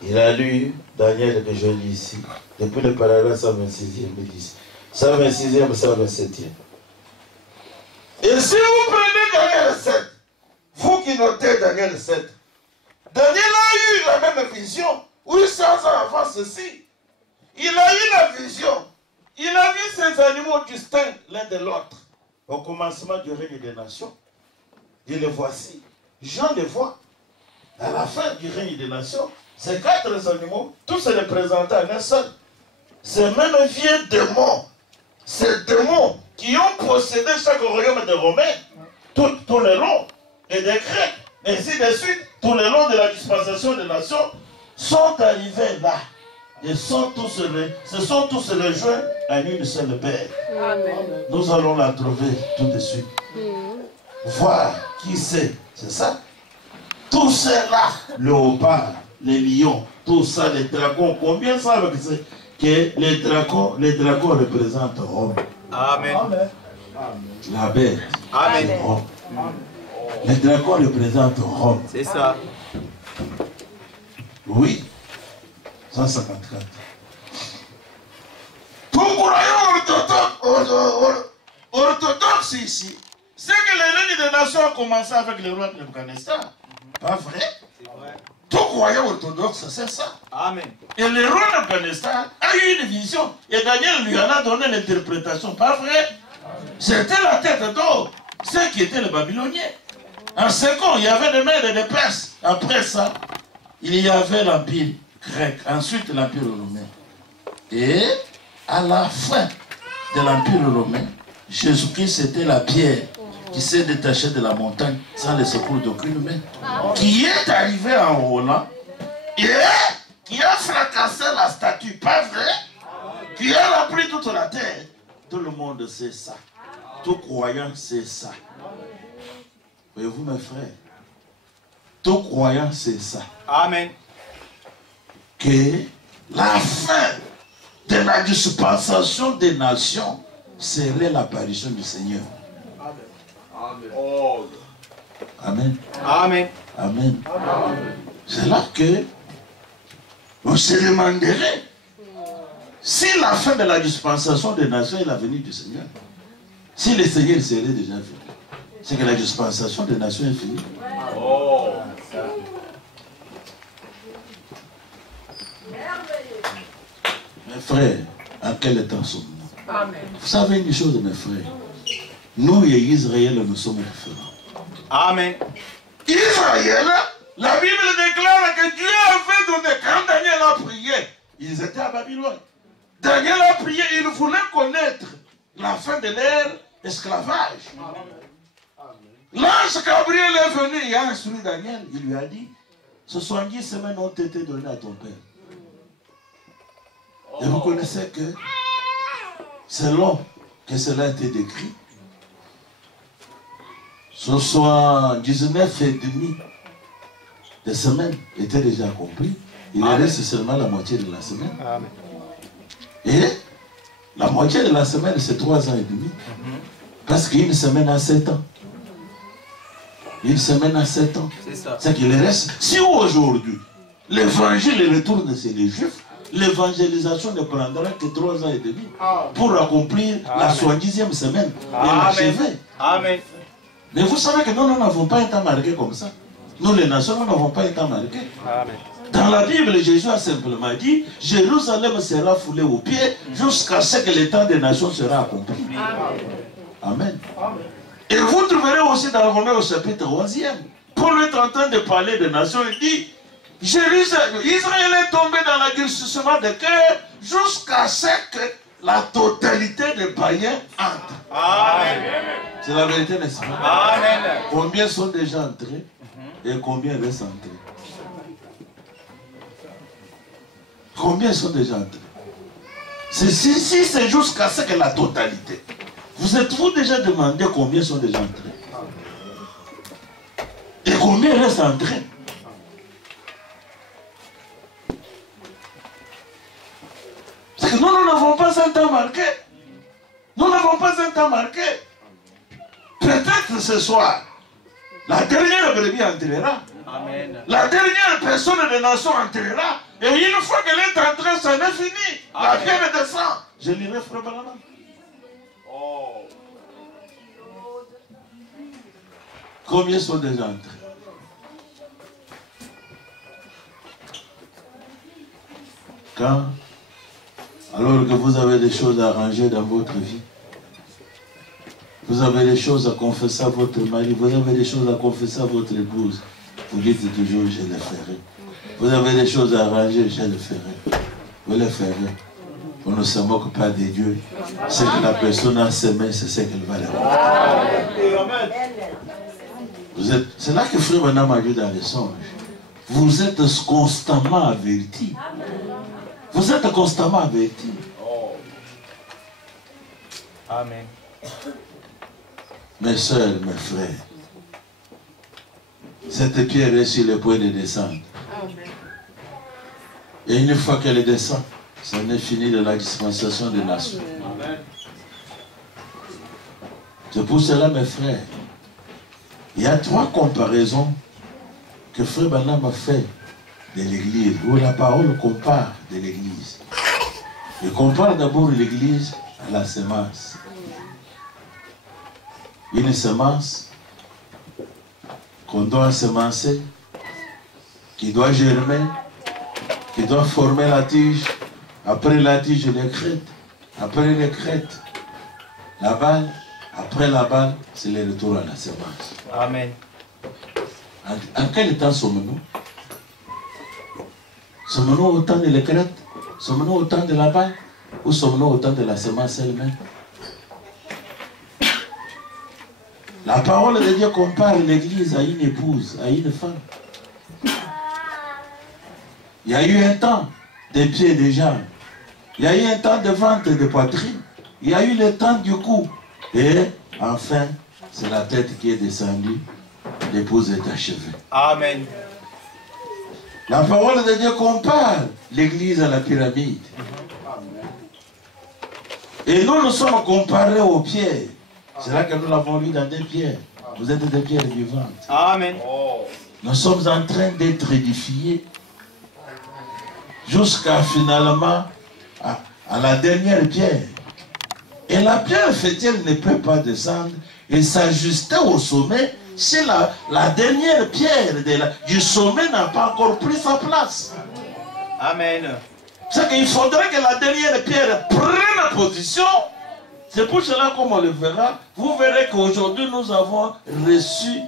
Il a lu Daniel que je lis ici, depuis le paragraphe 126e, 126e, 127e. Et si vous prenez Daniel 7, vous qui notez Daniel 7, Daniel a eu la même vision, 800 ans avant ceci. Il a eu la vision. Il a vu ces animaux distincts l'un de l'autre au commencement du règne des nations. Et les voici. Jean les voit. À la fin du règne des nations, ces 4 animaux, tous se représentent en un seul. Ces mêmes vieux démons, ces démons qui ont possédé chaque royaume des Romains, tout le long, et des Grecs, ainsi de suite, tout le long de la dispensation des nations, sont arrivés là. Et se sont tous rejoints en une seule bête. Nous allons la trouver tout de suite. Voir qui c'est, c'est ça. Tout cela, le léopard, les lions, tout ça, les dragons, combien savent que les dragons représentent Rome? Amen. La bête. Amen. Rome. Les dragons représentent Rome. C'est ça. Oui. 154. Tout croyant orthodoxe ici, c'est que le règne des nations a commencé avec le roi de l'Afghanistan. Pas vrai? Tout croyant orthodoxe, c'est ça. Amen. Et le roi d'Afghanistan a eu une vision. Et Daniel lui en a donné l'interprétation. Pas vrai? C'était la tête d'or. Ce qui était le Babylonien. En second, il y avait des Mèdes et des Perses. Après ça, il y avait l'Empire grec. Ensuite, l'Empire romain. Et à la fin de l'Empire romain, Jésus-Christ était la pierre qui s'est détachée de la montagne sans le secours d'aucune main. Qui est arrivé en roulant et qui a fracassé la statue. Pas vrai? Qui a repris toute la terre. Tout le monde sait ça. Tout croyant sait ça. Voyez-vous mes frères? Tout croyant sait ça. Amen. Que la fin de la dispensation des nations serait l'apparition du Seigneur. Amen. Amen. Amen. C'est là que on se demanderait si la fin de la dispensation des nations est la venue du Seigneur. Si le Seigneur serait déjà venu, c'est que la dispensation des nations est finie. Mes frères, en quel temps sommes-nous? Vous savez une chose, mes frères. Nous et Israël, nous sommes différents. Amen. Israël, la Bible déclare que Dieu avait donné, quand Daniel a prié, ils étaient à Babylone. Daniel a prié, il voulait connaître la fin de leur esclavage. L'ange Gabriel est venu et a instruit Daniel. Il lui a dit, ce 70 semaines ont été données à ton père. Et vous connaissez que, selon que cela a été décrit, ce 79 et demi de semaine était déjà accompli. Il reste seulement la moitié de la semaine. Amen. Et la moitié de la semaine, c'est 3 ans et demi. Parce qu'une semaine a 7 ans. Une semaine a 7 ans. C'est ça. C'est qu'il reste. Si aujourd'hui, l'évangile retourne chez les Juifs, l'évangélisation ne prendra que 3 ans et demi pour accomplir la 70e semaine et l'achever. Amen. Mais vous savez que nous n'avons pas été marqués comme ça. Nous, les nations, nous n'avons pas été marqués. Amen. Dans la Bible, Jésus a simplement dit, Jérusalem sera foulée aux pieds jusqu'à ce que le temps des nations sera accompli. Amen. Et vous trouverez aussi dans Romains au chapitre 11e, Paul est en train de parler des nations, il dit, Jérusalem, Israël est tombé dans l'agurcissement de cœur jusqu'à ce que la totalité des païens entre. Amen. C'est la vérité, n'est-ce pas? Amen. Combien sont déjà entrés et combien restent entrés? Combien sont déjà entrés? Si c'est jusqu'à ce que la totalité. Vous êtes-vous déjà demandé combien sont déjà entrés? Et combien restent entrés? C'est que nous n'avons pas un temps marqué. Nous n'avons pas un temps marqué. Peut-être ce soir, la dernière brebis entrera. Amen. La dernière personne des nations entrera. Et une fois qu'elle est entrée, ça n'est fini. La pierre descend. Je lirai Frère Branham. Combien sont déjà entrés? Quand, alors que vous avez des choses à arranger dans votre vie, vous avez des choses à confesser à votre mari, vous avez des choses à confesser à votre épouse, vous dites toujours, je le ferai. Vous avez des choses à arranger, je le ferai. Vous le ferez. On ne se moque pas de Dieu. Ce que la personne a semé, c'est ce qu'elle va avoir. C'est là que Frère Branham a dit dans les songes. Vous êtes constamment avertis. Vous êtes constamment avertis. Amen. Mes soeurs, mes frères, cette pierre est sur le point de descendre. Et une fois qu'elle descend, ça n'est fini de la dispensation des nations. C'est pour cela, mes frères, il y a 3 comparaisons que Frère Branham a fait de l'Église, où la parole compare de l'Église. Il compare d'abord l'Église à la semence. Une semence qu'on doit semencer, qui doit germer, qui doit former la tige. Après la tige, les crêtes. Après les crêtes, la balle. Après la balle, c'est le retour à la semence. Amen. En quel temps sommes-nous? Sommes-nous au temps de les crêtes? Sommes-nous au temps de la balle? Ou sommes-nous au temps de la semence elle-même? La parole de Dieu compare l'Église à une épouse, à une femme. Il y a eu un temps des pieds et des jambes. Il y a eu un temps de ventre et de poitrine. Il y a eu le temps du cou. Et enfin, c'est la tête qui est descendue. L'épouse est achevée. Amen. La parole de Dieu compare l'Église à la pyramide. Et nous nous sommes comparés aux pierres. C'est là que nous l'avons lu dans des pierres. Vous êtes des pierres vivantes. Amen. Nous sommes en train d'être édifiés jusqu'à finalement à la dernière pierre. Et la pierre fêtière ne peut pas descendre et s'ajuster au sommet si la dernière pierre du sommet n'a pas encore pris sa place. Amen. C'est qu'il faudrait que la dernière pierre prenne position. C'est pour cela, comme on le verra, vous verrez qu'aujourd'hui nous avons reçu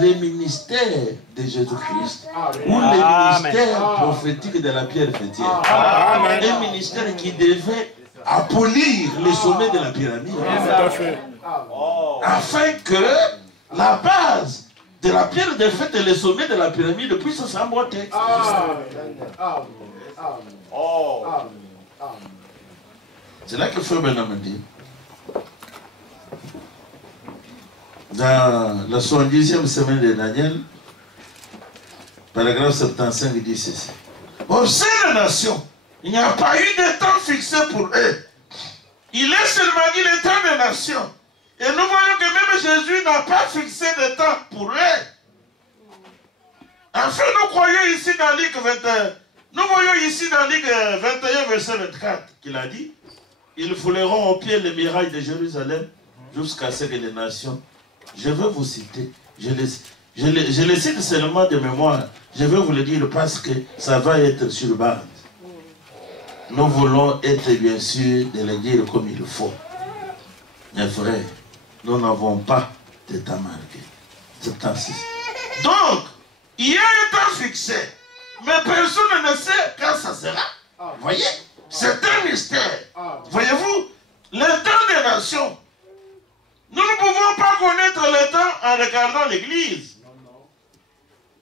les ministères de Jésus-Christ ou les ministères prophétiques de la pierre fêtière. Un ministère qui devait abolir les sommets de la pyramide. Afin que la base de la pierre de fête et les sommets de la pyramide puissent s'emboîter. C'est là que Frère Branham dit. Dans la 70e semaine de Daniel, paragraphe 75, il dit ceci. Au sein des nations, il n'y a pas eu de temps fixé pour eux. Il est seulement dit le temps des nations. Et nous voyons que même Jésus n'a pas fixé de temps pour eux. Enfin, nous croyons ici dans Luc 21. Nous voyons ici dans Luc 21, verset 24, qu'il a dit, ils fouleront au pied les murailles de Jérusalem jusqu'à ce que les nations Je vais vous citer. Je les cite seulement de mémoire. Je vais vous le dire parce que ça va être sur bande. Nous voulons être bien sûr de le dire comme il faut. Mes frères, nous n'avons pas de temps marqué. C'est temps-ci. Donc, il y a un temps fixé. Mais personne ne sait quand ça sera. Vous voyez? C'est un mystère. Voyez-vous? Le temps des nations. Nous ne pouvons pas connaître le temps en regardant l'Église.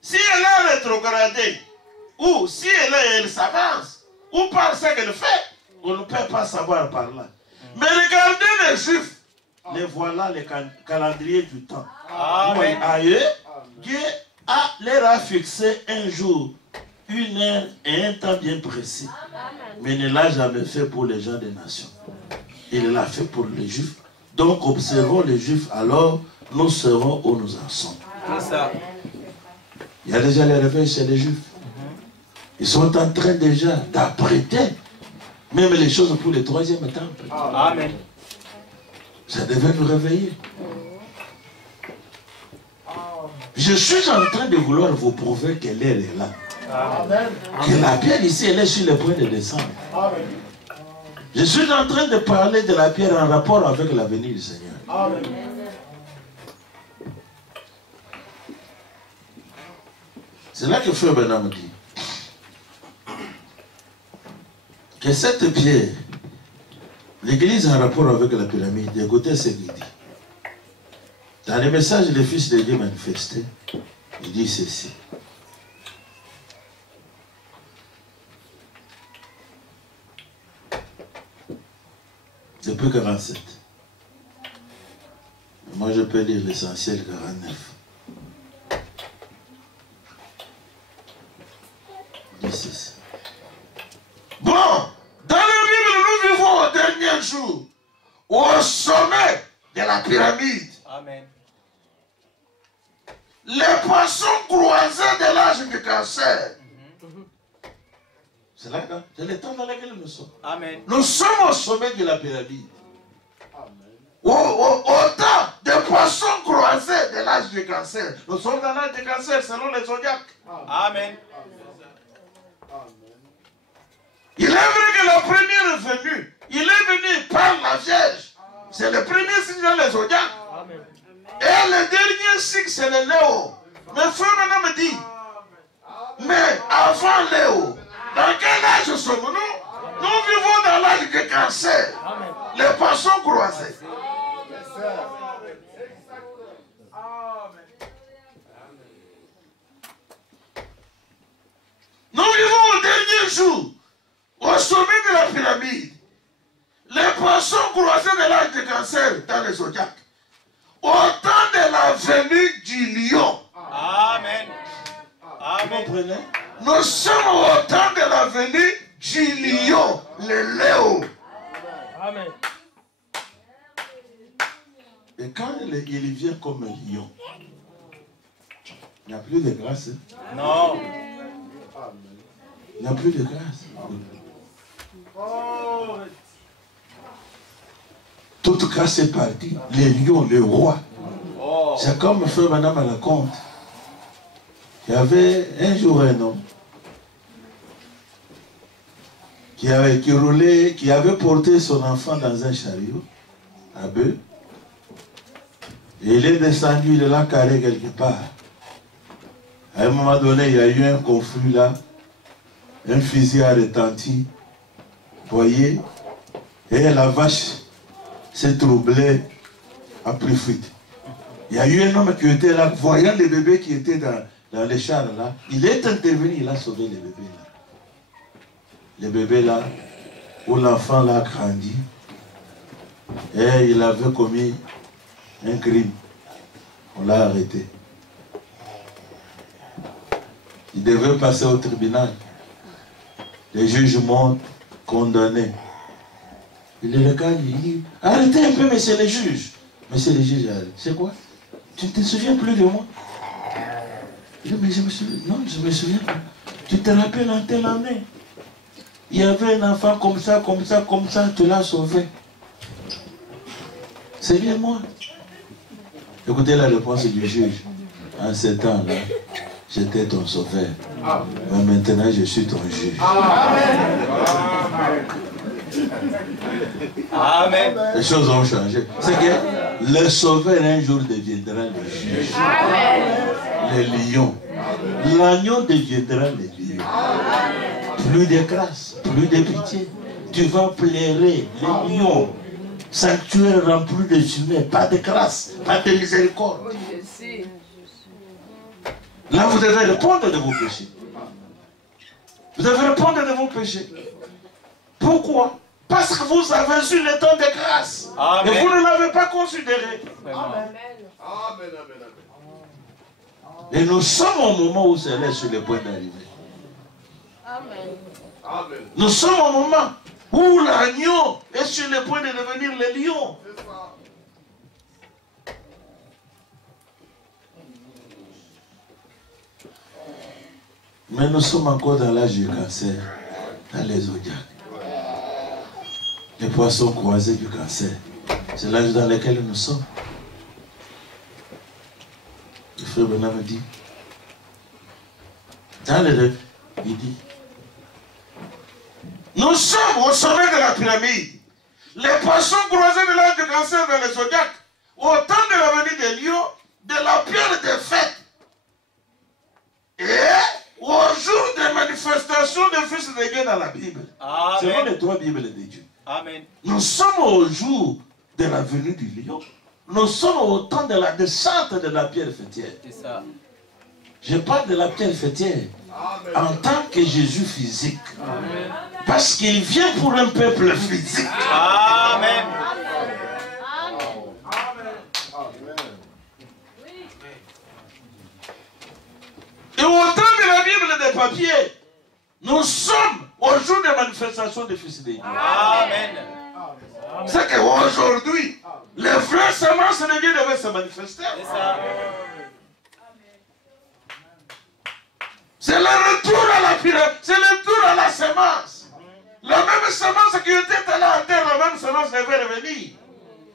Si elle a rétrogradé, ou si elle s'avance, ou par ce qu'elle fait, on ne peut pas savoir par là. Mais regardez les Juifs. Les voilà les calendriers du temps. Amen. Dieu leur a fixé un jour, une heure et un temps bien précis. Mais il ne l'a jamais fait pour les gens des nations. Il l'a fait pour les Juifs. Donc observons les Juifs, alors nous serons où nous en sommes. C'est ça. Il y a déjà les réveils chez les Juifs. Ils sont en train déjà d'apprêter même les choses pour le troisième temple. Amen. Ça devait nous réveiller. Je suis en train de vouloir vous prouver que l'air est là. Amen. Que la pierre ici, elle est sur le point de descendre. Amen. Je suis en train de parler de la pierre en rapport avec l'avenir du Seigneur. Amen. C'est là que Frère Benham dit que cette pierre, l'Église en rapport avec la pyramide, écoutez ce qu'il dit. Dans le message des Fils de Dieu manifesté, il dit ceci. Depuis 47. Moi je peux lire l'essentiel 49. Il dit ceci. Bon, dans la Bible, nous vivons au dernier jour, au sommet de la pyramide. Amen. Les poissons croisés de l'âge du cancer. C'est là, c'est le temps dans lequel nous sommes. Amen. Nous sommes au sommet de la pyramide. Au temps des poissons croisés de l'âge du cancer. Nous sommes dans l'âge du cancer selon les zodiaques. Amen. Il est vrai que le premier est venu. Il est venu par la Vierge. C'est le premier signe dans les zodiaques. Et le dernier signe, c'est le Léo. Mais frère maintenant me dit, mais avant Léo, dans quel âge sommes-nous? Nous vivons dans l'âge du cancer. Les poissons croisés. Nous vivons au dernier jour, au sommet de la pyramide. Les poissons croisés de l'âge du cancer dans les zodiaques. Au temps de la venue du lion. Amen. Vous Amen. comprenez? Nous sommes au temps de la venue du lion, le léo. Amen. Et quand il vient comme un lion, il n'y a plus de grâce. Hein? Non. Il n'y a plus de grâce. Toute grâce est partie. Les lions, le roi. Oh. C'est comme Frère Madame raconte. Il y avait un jour un homme qui roulait, qui avait porté son enfant dans un chariot à bœuf. Et il est descendu, il l'a carré quelque part. À un moment donné, il y a eu un conflit là. Un fusil a retenti. Voyez. Et la vache s'est troublée, a pris fuite. Il y a eu un homme qui était là, voyant les bébés qui étaient dans les chars là. Il est intervenu, il a sauvé les bébés là. Les bébés là, où l'enfant là a grandi. Et il avait commis un crime. On l'a arrêté. Il devait passer au tribunal. Les juges m'ont condamné. Il le regarde, il dit, arrêtez un peu, monsieur le juge. Monsieur le juge, c'est quoi? Tu ne te souviens plus de moi? Il dit, mais je me souviens. Non, je ne me souviens pas. Tu te rappelles en telle année? Il y avait un enfant comme ça, tu l'as sauvé. C'est bien moi. Écoutez la réponse du juge. En ce temps-là, j'étais ton sauveur. Mais maintenant, je suis ton juge. Amen. Les choses ont changé. C'est que le sauveur un jour deviendra le juge. Le lion. L'agneau deviendra le lion. Plus de grâce, plus de pitié. Tu vas plairer les lions. Sanctuaire rempli de fumée, pas de grâce, pas de miséricorde. Là, vous devez répondre de vos péchés. Vous devez répondre de vos péchés. Pourquoi? Parce que vous avez eu le temps de grâce. Amen. Et vous ne l'avez pas considéré. Amen. Et nous sommes au moment où c'est là sur le point d'arriver. Nous sommes au moment où l'agneau est sur le point de devenir le lion. Mais nous sommes encore dans l'âge du cancer, dans les zodiacs. Les poissons croisés du cancer. C'est l'âge dans lequel nous sommes. Le frère Bernard me dit, dans les deux, il dit, nous sommes au sommet de la pyramide. Les poissons croisés de l'âge du cancer dans les zodiacs, au temps de la venue des lions, de la pierre des fêtes. Et au jour des manifestations des fils de Dieu dans la Bible. Selon les 3 Bibles de Dieu. Amen. Nous sommes au jour de la venue du lion. Nous sommes au temps de la descente de la pierre fêtière. C'est ça. Je parle de la pierre fêtière en tant que Jésus physique. Amen. Parce qu'il vient pour un peuple physique. Amen. Et au temps de la Bible des papiers, nous sommes au jour des manifestations des fils de Dieu. Amen. C'est qu'aujourd'hui, les vraies semences de Dieu devaient se manifester. C'est ça. C'est le retour à la pyramide, c'est le retour à la semence. La même semence qui était allée en terre, la même semence devait revenir.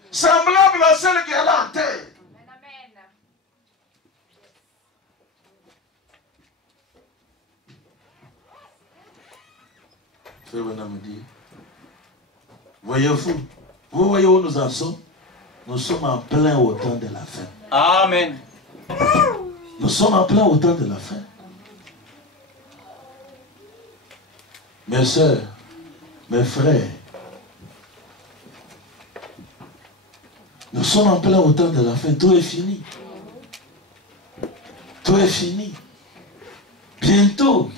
Semblable à celle qui allait en terre. Frère Bernard me dit, voyez-vous, vous voyez où nous en sommes? Nous sommes en plein au temps de la fin. Amen. Nous sommes en plein au temps de la fin. Mes soeurs, mes frères, nous sommes en plein au temps de la fin. Tout est fini. Tout est fini. Bientôt,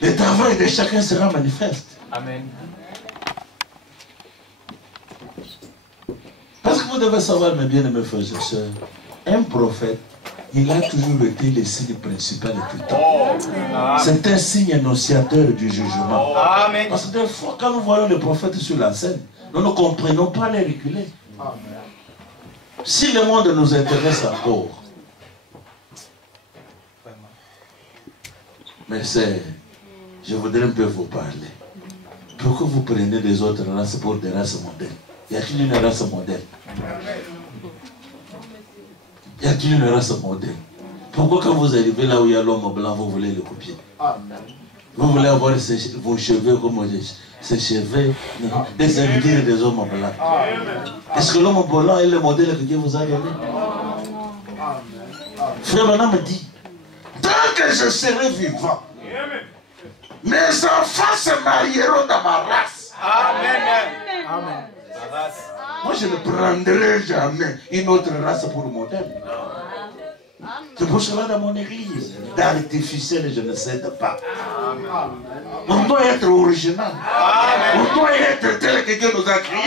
le travail de chacun sera manifeste. Amen. Parce que vous devez savoir, mes bien-aimés frères et sœurs, un prophète, il a toujours été le signe principal de tout temps. C'est un signe annonciateur du jugement. Amen. Parce que des fois, quand nous voyons les prophètes sur la scène, nous ne comprenons pas les reculer. Si le monde nous intéresse encore, mais c'est, je voudrais un peu vous parler. Pourquoi vous prenez des autres races pour des races modèles? Y a-t-il une race modèle? Y a-t-il une race modèle? Pourquoi quand vous arrivez là où il y a l'homme blanc, vous voulez le copier? Vous voulez avoir vos cheveux comme ces cheveux, des invités des hommes blancs. Est-ce que l'homme blanc est le modèle que Dieu vous a donné? Frère Bernard me dit, tant que je serai vivant, mes enfants se marieront dans ma race. Amen. Amen. La race. Moi, je ne prendrai jamais une autre race pour modèle. C'est pour cela dans mon église, d'artificiel, je ne cède pas. On doit être original. On doit être tel que Dieu nous a créés.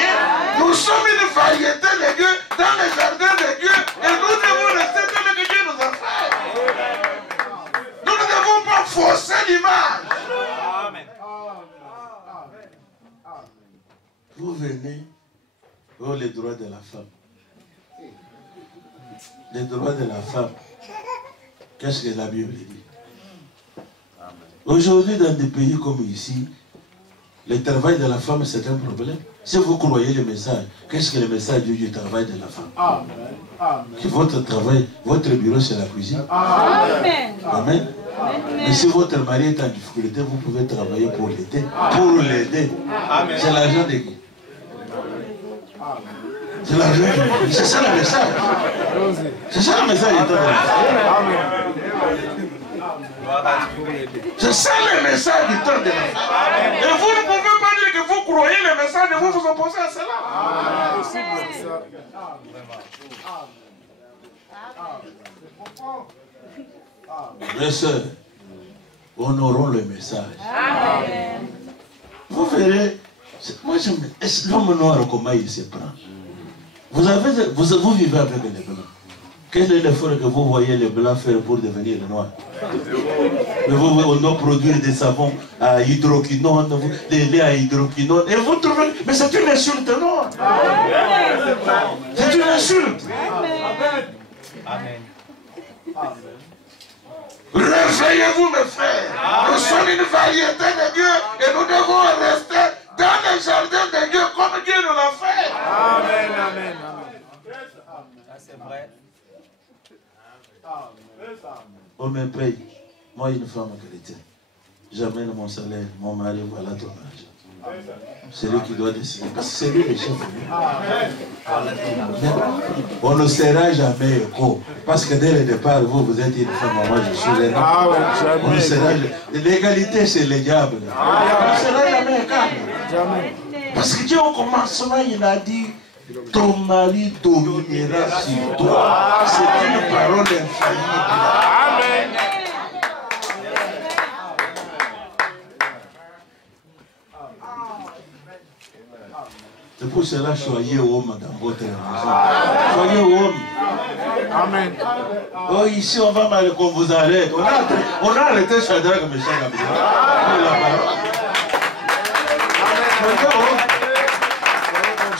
Nous sommes une variété de Dieu dans les jardins de Dieu. Et nous devons rester tel que Dieu nous a fait. Nous ne devons pas forcer l'image. Vous venez, oh, les droits de la femme. Les droits de la femme. Qu'est-ce que la Bible dit? Aujourd'hui, dans des pays comme ici, Le travail de la femme, c'est un problème. Si vous croyez le message, qu'est-ce que le message dit du travail de la femme? Amen. Amen. Que votre travail, votre bureau, c'est la cuisine. Amen. Amen. Mais si votre mari est en difficulté, vous pouvez travailler pour l'aider. Pour l'aider. C'est l'argent de qui? C'est l'argent de qui? C'est ça le message. C'est ça le message. C'est ça le message du temps de la femme. Et vous ne pouvez pas dire que vous croyez le message et vous vous opposez à cela. Mes soeurs, honorons le message. Amen. Vous verrez, moi l'homme noir, comment il se prend. Vous vivez avec les blancs. Quel est l'effort que vous voyez les blancs faire pour devenir noirs? Mais on doit produire des savons à hydroquinone, des laits à hydroquinone. Et vous trouvez, mais c'est une insulte, non? C'est une insulte. Amen. Réveillez-vous, mes frères. Nous sommes une variété de Dieu et nous devons rester dans le jardin de Dieu comme Dieu nous l'a fait. Amen. Amen. Ça c'est vrai. On me paye. Moi, une femme chrétienne. J'amène mon salaire, mon mari, voilà ton argent. C'est lui qui doit décider. Parce que c'est lui le chef. On ne sera jamais écho. Parce que dès le départ, vous êtes une femme, moi je suis un homme. On ne sera jamais. L'égalité, c'est le diable. On ne sera jamais égal. Parce que Dieu, au commencement, il a dit ton mari dominera sur toi. C'est une parole infaillible. Amen. C'est pour cela, soyez homme dans votre maison. Soyez homme. Amen. Oh, ici, on va mal qu'on vous arrête. On a arrêté Shadrach, Meshach, Abednego.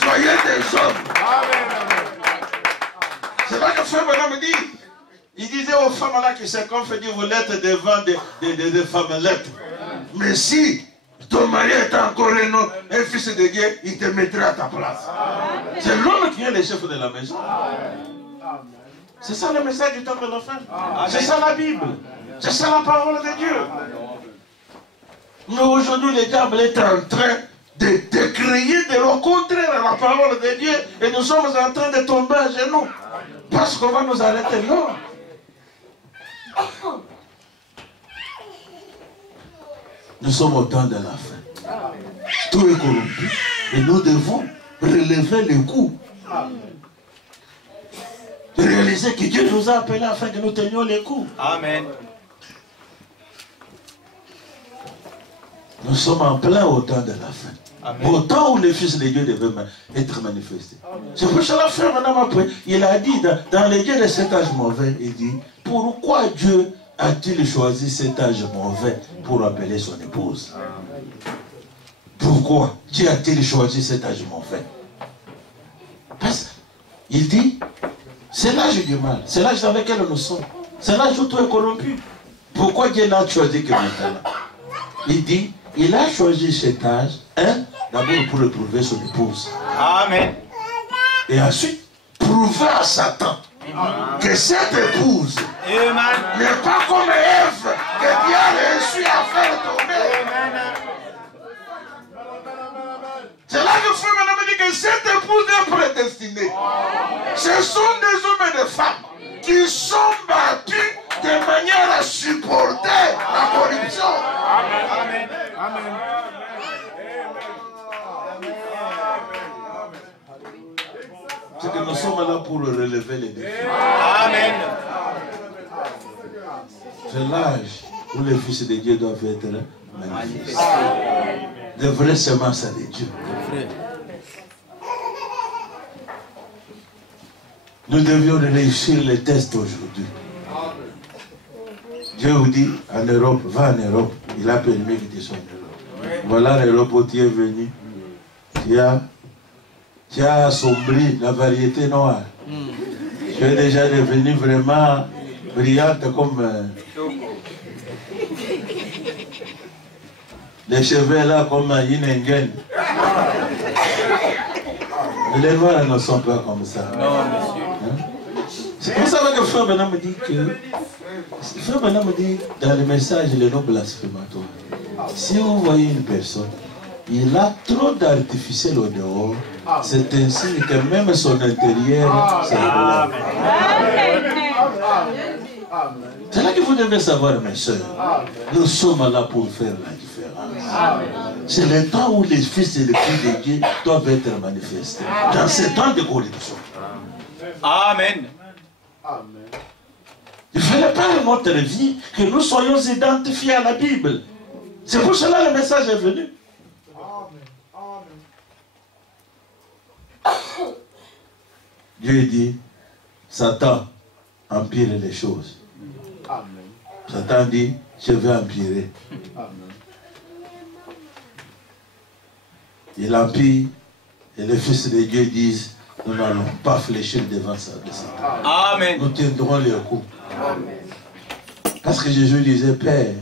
Soyez des hommes. C'est là que Frère Branham me dit. Il disait aux femmes là qui se confient, vous l'êtes devant des femmelettes. Mais si ton mari est encore un fils de Dieu, il te mettra à ta place. C'est l'homme qui est le chef de la maison. C'est ça le message du temps de la fin. C'est ça la Bible. C'est ça la parole de Dieu. Mais aujourd'hui, le diable est en train de créer de le contraire à la parole de Dieu. Et nous sommes en train de tomber à genoux. Parce qu'on va nous arrêter. Non. Nous sommes au temps de la fin. Tout est corrompu. Et nous devons relever le coup. Réaliser que Dieu nous a appelés afin que nous tenions les coups. Amen. Nous sommes en plein au temps de la fin. Amen. Au temps où le Fils de Dieu devait être manifesté. C'est pour cela, frère, madame, après, il a dit dans les dieux de cet âge mauvais, il dit, pourquoi Dieu a-t-il choisi cet âge mauvais pour appeler son épouse? Pourquoi Dieu a-t-il choisi cet âge mauvais? Parce qu'il dit, c'est l'âge du mal, c'est l'âge dans lequel nous sommes, c'est l'âge où tout est corrompu. Pourquoi Dieu n'a choisi que maintenant? Il dit, il a choisi cet âge, d'abord pour éprouver son épouse. Amen. Et ensuite, prouver à Satan que cette épouse n'est pas comme Ève que Dieu a réussi à faire tomber. C'est là que frère Madame dit que cette épouse est prédestinée. Ce sont des hommes et des femmes qui sont battus de manière à supporter la corruption. Amen. Amen. C'est que nous sommes là pour relever les défis. Amen. C'est l'âge où les fils de Dieu doivent être manifestés. De vraies semences de Dieu. Nous devions réussir les tests aujourd'hui. Dieu vous dit, en Europe, va en Europe. Il a permis que tu sois en Europe. Voilà l'Europe où tu es venu. Tu as assombri la variété noire. Tu es déjà devenu vraiment brillante comme... Les cheveux là comme un Yinengen. Les noirs ne sont pas comme ça. Non, monsieur. C'est pour ça que Frère Branham me dit que... Frère Branham me dit dans le message, les noms blasphématoires. Si vous voyez une personne, il a trop d'artificiel au dehors, c'est un signe que même son intérieur, c'est là. C'est là que vous devez savoir, mes soeurs. Nous sommes là pour faire la différence. C'est le temps où les fils et les filles de Dieu doivent être manifestés. Dans ce temps de corruption. Amen. Il ne fallait pas dans notre vie que nous soyons identifiés à la Bible. C'est pour cela que le message est venu. Dieu dit, Satan empire les choses. Satan dit, je vais empirer. Il empire et les fils de Dieu disent, nous n'allons pas fléchir devant ça. Amen. Nous tiendrons les coups. Parce que Jésus disait, Père,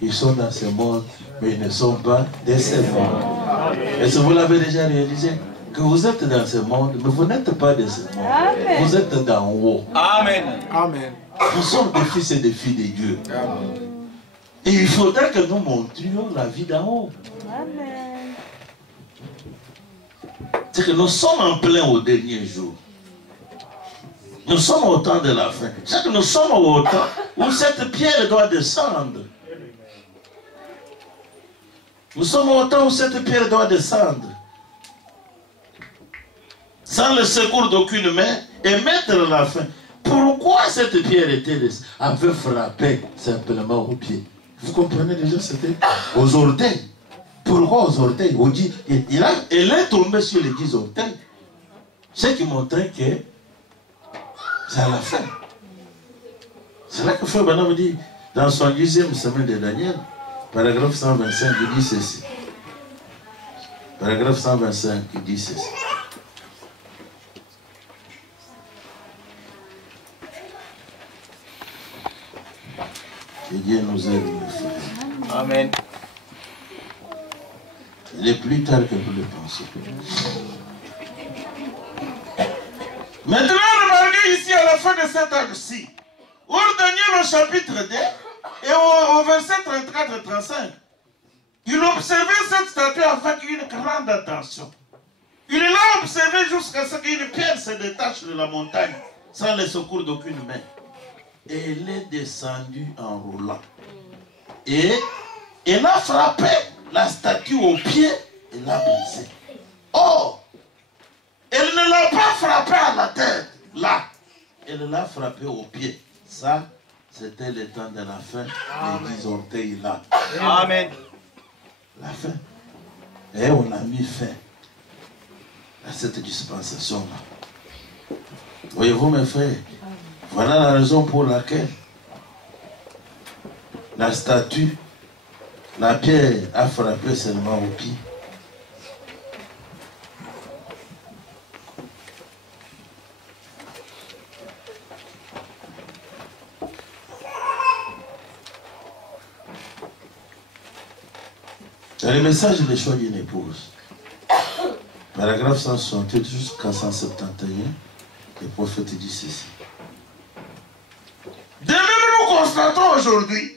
ils sont dans ce monde, mais ils ne sont pas de ce monde. Est-ce que vous l'avez déjà réalisé? Que vous êtes dans ce monde, mais vous n'êtes pas de ce monde. Amen. Vous êtes d'en haut. Amen. Amen. Nous sommes des fils et des filles de Dieu. Et il faudra que nous montrions la vie d'en haut. Amen. C'est que nous sommes en plein au dernier jour. Nous sommes au temps de la fin. C'est que nous sommes au temps où cette pierre doit descendre. Nous sommes au temps où cette pierre doit descendre. Sans le secours d'aucune main et mettre la fin. Pourquoi cette pierre avait frappé simplement aux pieds? Vous comprenez déjà, c'était aux orteils. Pourquoi aux orteils? On dit, elle est tombée sur les 10 orteils. Ce qui montrait que c'est à la fin. C'est là que Frère Branham dit, dans son 10e semaine de Daniel, paragraphe 125, il dit ceci. Paragraphe 125, il dit ceci. Que Dieu nous aide, mes frères. Amen. Il est plus tard que vous le pensez. Maintenant, remarquez ici à la fin de cet acte-ci. Au Daniel au chapitre 2 et au verset 34-35, il observait cette statue avec une grande attention. Il l'a observé jusqu'à ce qu'une pierre se détache de la montagne sans le secours d'aucune main. Et elle est descendue en roulant. Et elle a frappé la statue au pied et l'a brisée. Oh! Elle ne l'a pas frappé à la tête, là. Elle l'a frappé au pied. Ça, c'était le temps de la fin. Les 10 orteils là. Amen. La fin. Et on a mis fin à cette dispensation-là. Voyez-vous, mes frères, voilà la raison pour laquelle la statue, la pierre a frappé seulement au pied. Dans le message de choix d'une épouse, paragraphe 168 jusqu'à 171, le prophète dit ceci. De même, nous constatons aujourd'hui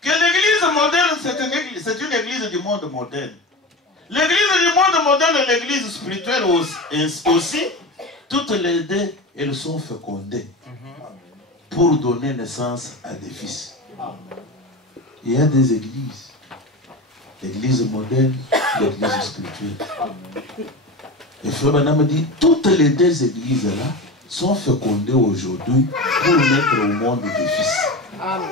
que l'église moderne, c'est une église du monde moderne. L'église du monde moderne et l'église spirituelle aussi, toutes les deux, elles sont fécondées pour donner naissance à des fils. Il y a des églises. L'église moderne, l'église spirituelle. Et Frère Branham dit, toutes les deux églises-là sont fécondées aujourd'hui pour mettre au monde des fils. Amen.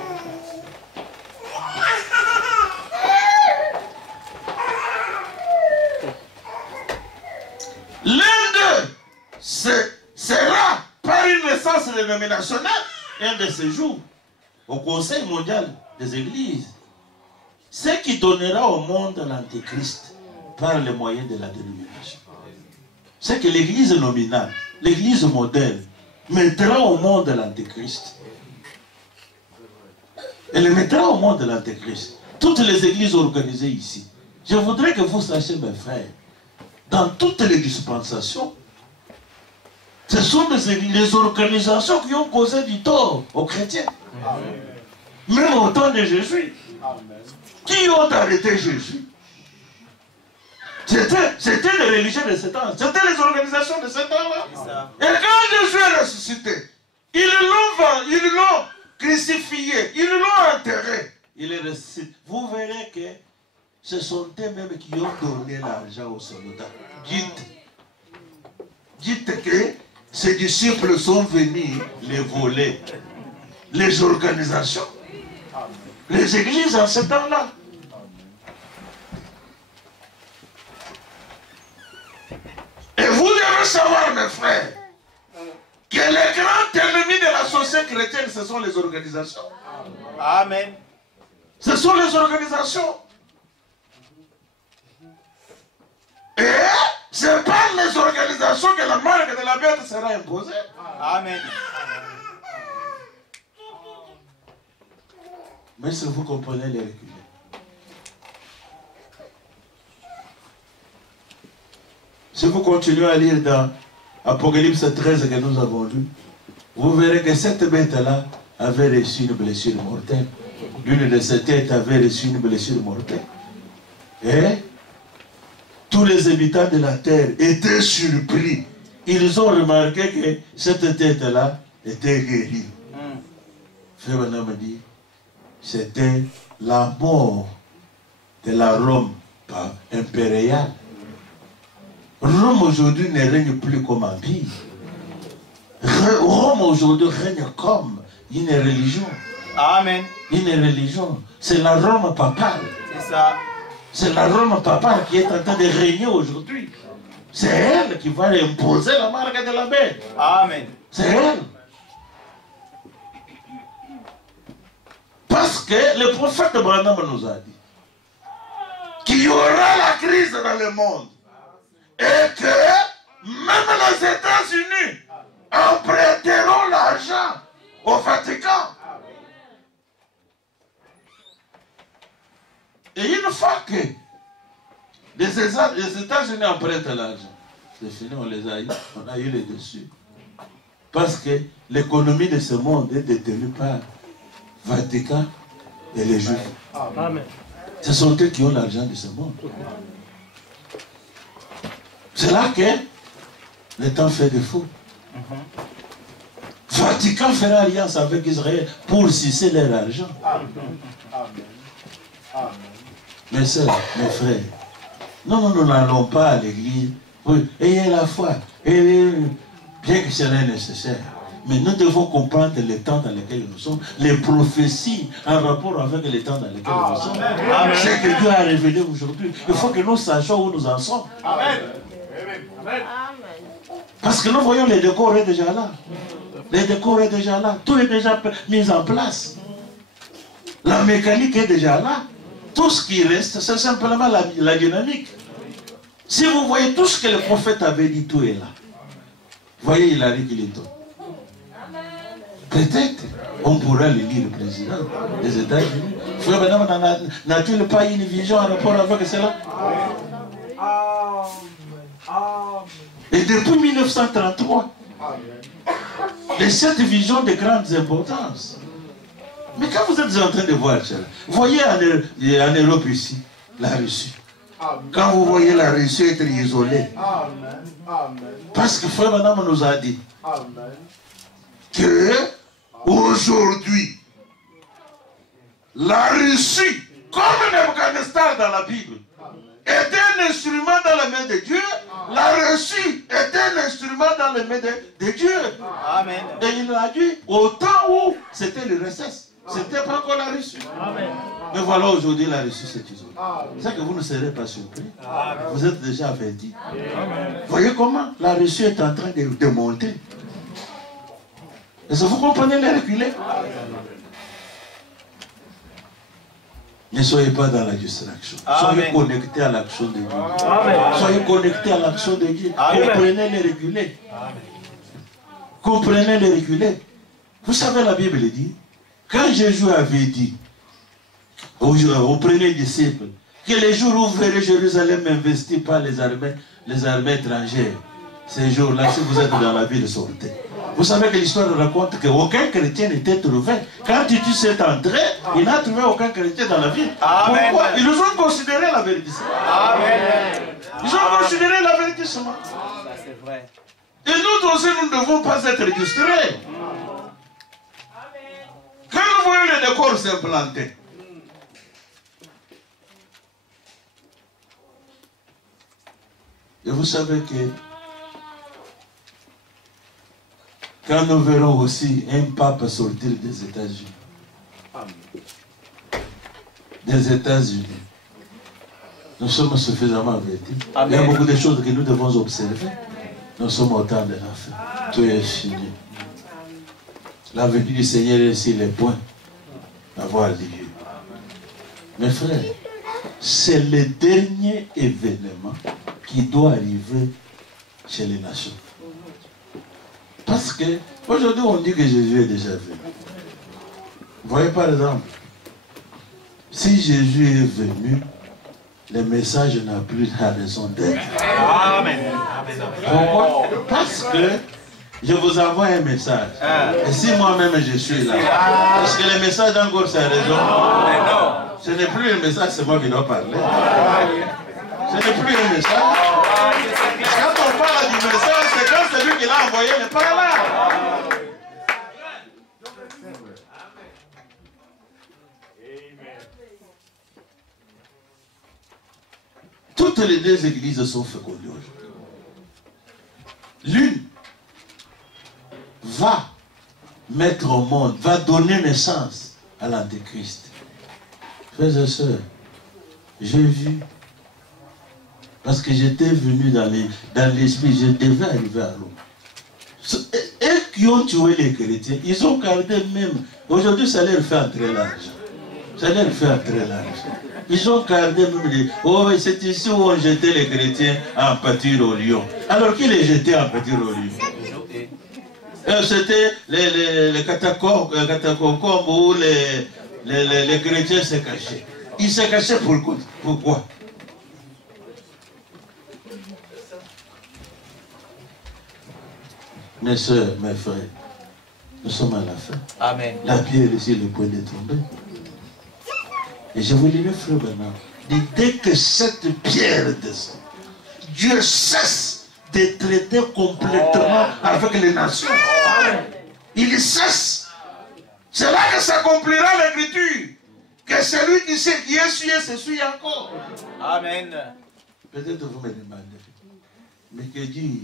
L'un d'eux sera par une naissance dénominationnelle un de ces jours au Conseil mondial des églises. Ce qui donnera au monde l'antéchrist par le moyen de la dénomination. C'est que l'église nominale, l'église moderne, mettra au monde l'antéchrist. Elle mettra au monde l'antéchrist toutes les églises organisées ici. Je voudrais que vous sachiez, mes frères, dans toutes les dispensations, ce sont les organisations qui ont causé du tort aux chrétiens. Même au temps de Jésus. Qui ont arrêté Jésus? C'était les religieux de ce temps. C'était les organisations de ce temps-là. Et quand Jésus est ressuscité, ils l'ont crucifié, ils l'ont enterré. Il est ressuscité. Vous verrez que ce sont eux-mêmes qui ont donné l'argent aux soldats. Dites que ces disciples sont venus les voler. Les organisations. Les églises en ce temps-là. Et vous devez savoir, mes frères, que les grands ennemis de la société chrétienne, ce sont les organisations. Amen. Ce sont les organisations. Et c'est par les organisations que la marque de la bête sera imposée. Amen. Mais si vous comprenez les reculer. Si vous continuez à lire dans Apocalypse 13 que nous avons lu, vous verrez que cette bête-là avait reçu une blessure mortelle. L'une de ses têtes avait reçu une blessure mortelle. Et tous les habitants de la terre étaient surpris. Ils ont remarqué que cette tête-là était guérie. Frère Branham me dit, c'était la mort de la Rome impériale. Rome aujourd'hui ne règne plus comme empire. Rome aujourd'hui règne comme une religion. Amen. Une religion. C'est la Rome papale. C'est ça. C'est la Rome papale qui est en train de régner aujourd'hui. C'est elle qui va imposer la marque de la bête. Amen. C'est elle. Parce que le prophète Branham nous a dit qu'il y aura la crise dans le monde. Et que même les États-Unis emprunteront l'argent au Vatican. Et une fois que les États-Unis empruntent l'argent, c'est fini, on a eu les dessus. Parce que l'économie de ce monde est détenue par Vatican et les Juifs. Amen. Ce sont eux qui ont l'argent de ce monde. C'est là que le temps fait défaut. Vatican fera alliance avec Israël pour sucer leur argent. Mes soeurs, mes frères, nous n'allons pas à l'église. Oui, ayez la foi. Et bien que ce n'est nécessaire. Mais nous devons comprendre les temps dans lesquels nous sommes, les prophéties en rapport avec les temps dans lesquels nous sommes. C'est que Dieu a révélé aujourd'hui. Il faut que nous sachions où nous en sommes. Amen. Parce que nous voyons les décors est déjà là. Les décors est déjà là. Tout est déjà mis en place. La mécanique est déjà là. Tout ce qui reste, c'est simplement la dynamique. Si vous voyez tout ce que le prophète avait dit, tout est là. Voyez Hillary Clinton. Peut-être on pourra le lire, le président des États-Unis. Frère Branham n'a-t-il pas une vision en rapport avec cela? Et depuis 1933, les 7 visions de grandes importances. Mais quand vous êtes en train de voir cela, voyez en Europe ici, la Russie. Quand vous voyez la Russie être isolée, parce que Frère Branham nous a dit que aujourd'hui, la Russie, comme l'Afghanistan dans la Bible, est un instrument dans les mains de Dieu. La Russie est un instrument dans les mains de Dieu. Amen. Et il a dit au temps où c'était le RSS, c'était pas encore la Russie. Amen. Mais voilà, aujourd'hui la Russie s'est isolée. C'est que vous ne serez pas surpris. Vous êtes déjà avertis. Voyez comment la Russie est en train de monter. Est-ce que vous comprenez les reculés? Ne soyez pas dans la distraction. Soyez connectés à l'action de Dieu. Soyez connectés à l'action de Dieu. Comprenez les reculés. Comprenez les reculés. Vous savez, la Bible dit, quand Jésus avait dit aux premiers disciples, que les jours où vous verrez Jérusalem investi par les armées étrangères, ces jours-là, si vous êtes dans la ville, sortez. Vous savez que l'histoire raconte qu'aucun chrétien n'était trouvé. Quand Titus s'est entré, il n'a trouvé aucun chrétien dans la ville. Amen. Pourquoi? Ils ont considéré l'avertissement. Amen. Ils ont considéré l'avertissement. Ça, c'est vrai. Et nous aussi, nous ne devons pas être distraits. Quand nous voyons les décors s'implanter, et vous savez que quand nous verrons aussi un pape sortir des États-Unis, nous sommes suffisamment avertis. Il y a beaucoup de choses que nous devons observer. Nous sommes au temps de la fin. Tout est fini. La venue du Seigneur est sur les points d'avoir lieu. Mes frères, c'est le dernier événement qui doit arriver chez les nations. Parce que aujourd'hui on dit que Jésus est déjà venu. Vous voyez par exemple, si Jésus est venu, le message n'a plus la raison d'être. Amen. Pourquoi? Parce que je vous envoie un message. Et si moi-même je suis là, est-ce que le message a encore sa raison? Ce n'est plus un message, c'est moi qui dois parler. Ce n'est plus un message. Quand on parle du message, c'est quand celui qui l'a envoyé n'est pas là. Toutes les deux églises sont fécondées aujourd'hui. L'une va mettre au monde, va donner naissance à l'Antéchrist. Frères et sœurs, j'ai vu, parce que j'étais venu dans l'esprit, je devais arriver à Rome. Eux qui ont tué les chrétiens, ils ont gardé même, aujourd'hui ça leur fait entrer l'argent. Ça leur fait entrer l'argent. Ils ont gardé même les... Oh, c'est ici où on jetait les chrétiens en pâture au lion. Alors qui les jetait en pâture au lion? C'était les catacombes où les chrétiens se cachaient. Ils se cachaient pourquoi? Mes soeurs, mes frères, nous sommes à la fin. Amen. La pierre est sur le point de tomber. Et je vous dirai, frère Bernard, dès que cette pierre descend, Dieu cesse de traiter complètement avec les nations. Il cesse. C'est là que s'accomplira l'écriture. Que celui qui sait qui est suivi, se suit encore. Amen. Peut-être vous me demandez, mais que dit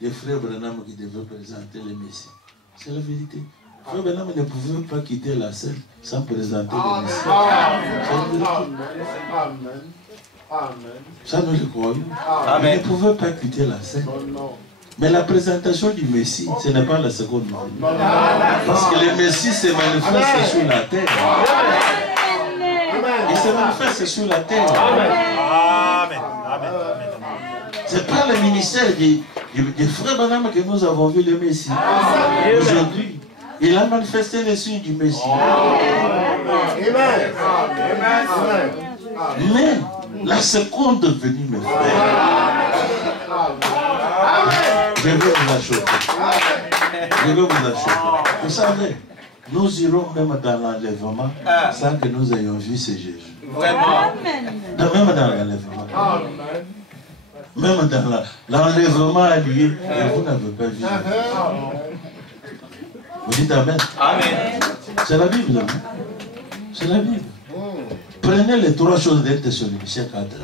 les frères Branham qui devaient présenter le Messie? C'est la vérité. Frère Branham ne pouvait pas quitter la scène sans présenter le Messie. Ça nous le croyons. Il ne pouvait pas quitter la scène. Mais la présentation du Messie, ce n'est pas la seconde venue. Parce que le Messie se manifeste sur la terre. Il se manifeste sur la terre. Amen. C'est pas le ministère des frères Branham que nous avons vu le Messie. Aujourd'hui, il a manifesté les signes du Messie. Mais la seconde venue, mes frères, je vais vous acheter. Je vais vous acheter. Vous savez, nous irons même dans l'enlèvement sans que nous ayons vu ce Jésus. Vraiment. Même dans l'enlèvement. Même dans l'enlèvement a lieu et vous n'avez pas vu. Vous dites Amen. Amen. C'est la Bible. C'est la Bible. Prenez les trois choses d'un Thessaloniciens 4.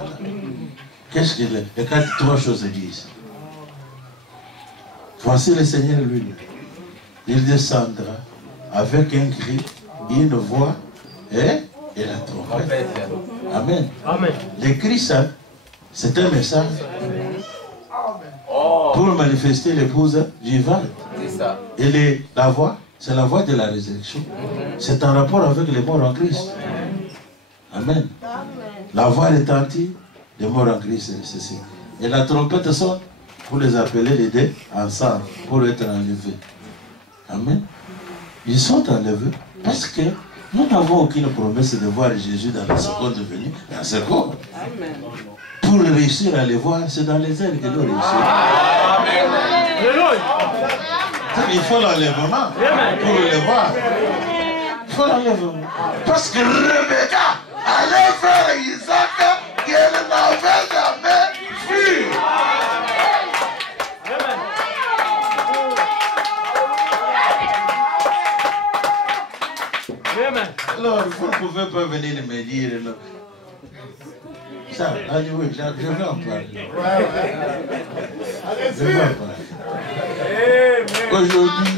Qu'est-ce que les trois choses disent? Voici le Seigneur lui-même. Il descendra avec un cri, une voix et la trompette. Amen. Amen. Le cri, ça, c'est un message pour manifester l'épouse vivante. C'est ça. Et la voix, c'est la voix de la résurrection. C'est en rapport avec les morts en Christ. Amen. La voix retentit, les morts en Christ, c'est ceci. Et la trompette sonne pour les appeler les deux ensemble, pour être enlevés. Amen. Ils sont enlevés parce que Nous n'avons aucune promesse de voir Jésus dans la seconde venue, dans ce corps. Pour réussir à le voir, c'est dans les airs que nous réussissons. Il faut l'enlèvement pour le voir. Il faut l'enlèvement. Parce que Rebecca allait vers Isaac qu'elle n'avait jamais vu. Alors, vous ne pouvez pas venir me dire... Ça, allez, oui, je vais en parler. Je vais en parler. Aujourd'hui,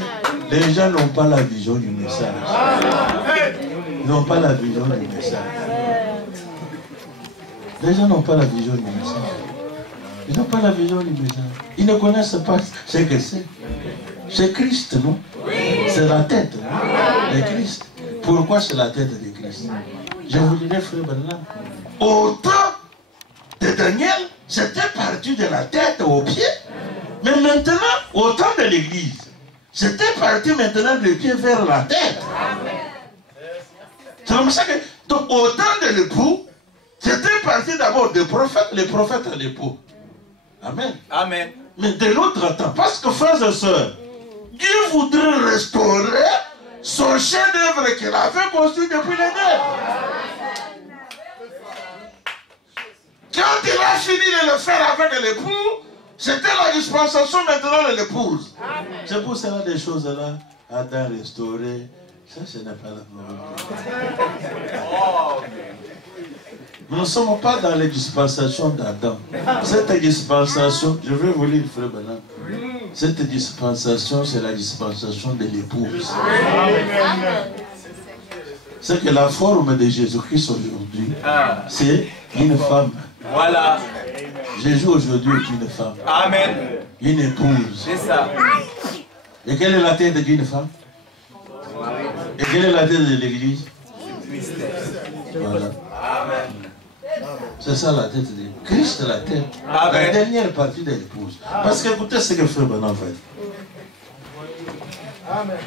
les gens n'ont pas la vision du message. Ils n'ont pas la vision du message. Les gens n'ont pas la vision du message. Ils n'ont pas la vision du message. Ils ne connaissent pas ce que c'est. C'est Christ, non? C'est la tête, non? De Christ. Pourquoi c'est la tête de Christ? Je vous dirai, frère Bernard, au temps de Daniel, c'était parti de la tête aux pieds. Mais maintenant, au temps de l'église, c'était parti maintenant des pieds vers la tête. C'est comme ça que, donc, au temps de l'époux, c'était parti d'abord des prophètes, les prophètes à l'époux. Amen. Amen. Mais de l'autre temps, parce que frères et sœurs, Dieu voudrait restaurer son chef-d'œuvre qu'il avait construit depuis les deux. Quand il a fini de le faire avec l'époux, c'était la dispensation maintenant de l'épouse. C'est pour cela des choses-là, Adam restauré, ça ce n'est pas la volonté. Nous ne sommes pas dans les dispensations d'Adam. Cette dispensation, je vais vous lire, frère Bernard. Cette dispensation, c'est la dispensation de l'épouse. C'est que la forme de Jésus-Christ aujourd'hui, c'est une femme. Voilà. Jésus aujourd'hui est une femme. Amen. Une épouse. C'est ça. Et quelle est la tête d'une femme? Et quelle est la tête de l'église? Voilà. Amen. C'est ça la tête de Christ, la tête. Amen. La dernière partie de l'épouse. Parce que écoutez ce que frère Bernard fait. Amen.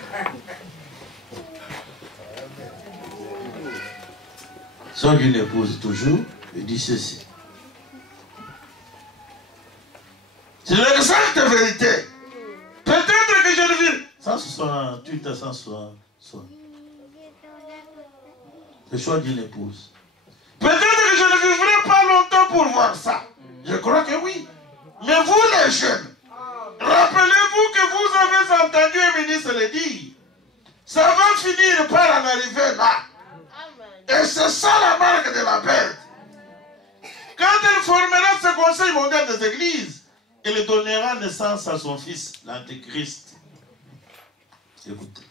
Soit d'une épouse toujours, il dit ceci. C'est l'exacte vérité. Peut-être que je le vis. 168 à 160. Le choix d'une épouse. Peut-être que je ne vivrai pas longtemps pour voir ça. Je crois que oui. Mais vous les jeunes, rappelez-vous que vous avez entendu un ministre le dire. Ça va finir par en arriver là. Et c'est ça la marque de la perte. Quand elle formera ce conseil mondial des églises, elle donnera naissance à son fils, l'Antéchrist. Écoutez.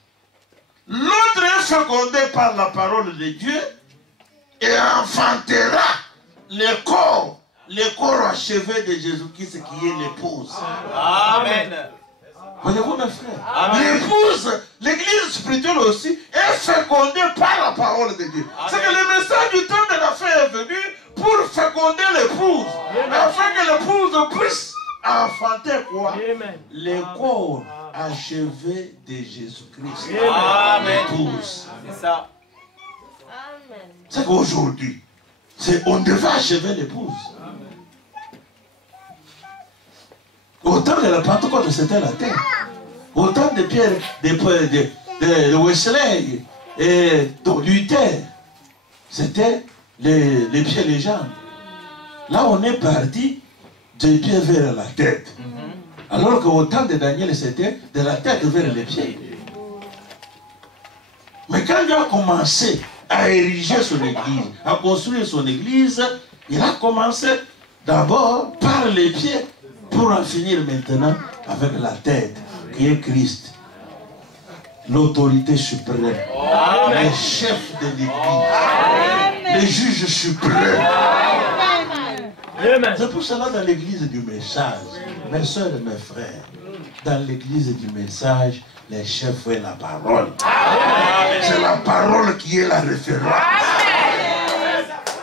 L'autre est fécondé par la parole de Dieu et enfantera le corps achevé de Jésus-Christ qui est l'épouse. Amen. Voyez-vous mes frères? L'épouse, l'église spirituelle aussi, est fécondée par la parole de Dieu. C'est que le message du temps de la fin est venu pour féconder l'épouse, afin que l'épouse puisse enfanter quoi? Le corps achevé de Jésus-Christ. Amen. L'épouse. C'est ça. C'est qu'aujourd'hui, on devait achever l'épouse. Autant de la Pentecôte, c'était la terre. Autant de Pierre, de Wesley et de Luther, c'était les pieds et les jambes. Là, on est parti des pieds vers la tête. Alors qu'au temps de Daniel, c'était de la tête vers les pieds. Mais quand il a commencé à ériger son église, à construire son église, il a commencé d'abord par les pieds pour en finir maintenant avec la tête qui est Christ, l'autorité suprême, le chef de l'église, le juge suprême. C'est pour cela dans l'église du message, mes soeurs et mes frères, dans l'église du message, le chef est la parole. C'est la parole qui est la référence.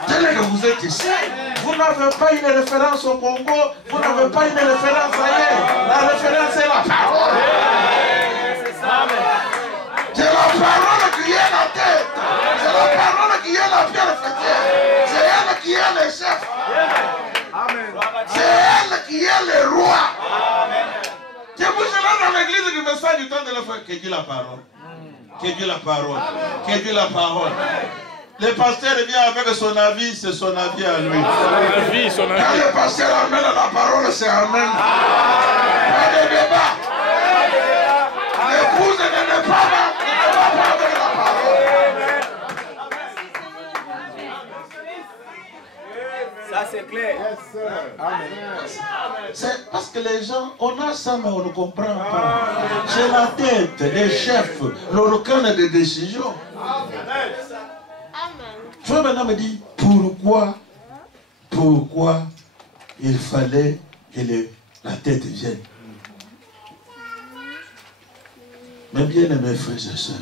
Dès que vous êtes ici, vous n'avez pas une référence au Congo, vous n'avez pas une référence ailleurs. La référence est la parole. C'est la parole qui est la tête. le roi. C'est pour cela dans l'église du message du temps de la foi que dit la parole. Que dit la parole. Que dit la parole. Le pasteur vient avec son avis, c'est son avis à lui. Quand le pasteur amène la parole, c'est amen. Pas de débat. L'épouse ne pas avec la parole. Ça c'est clair. C'est parce que les gens, on a ça mais on ne comprend pas. C'est la tête, les chefs, l'organe de décision. Frère maintenant me dit, pourquoi il fallait que la tête vienne. Mais bien aimés frères et sœurs,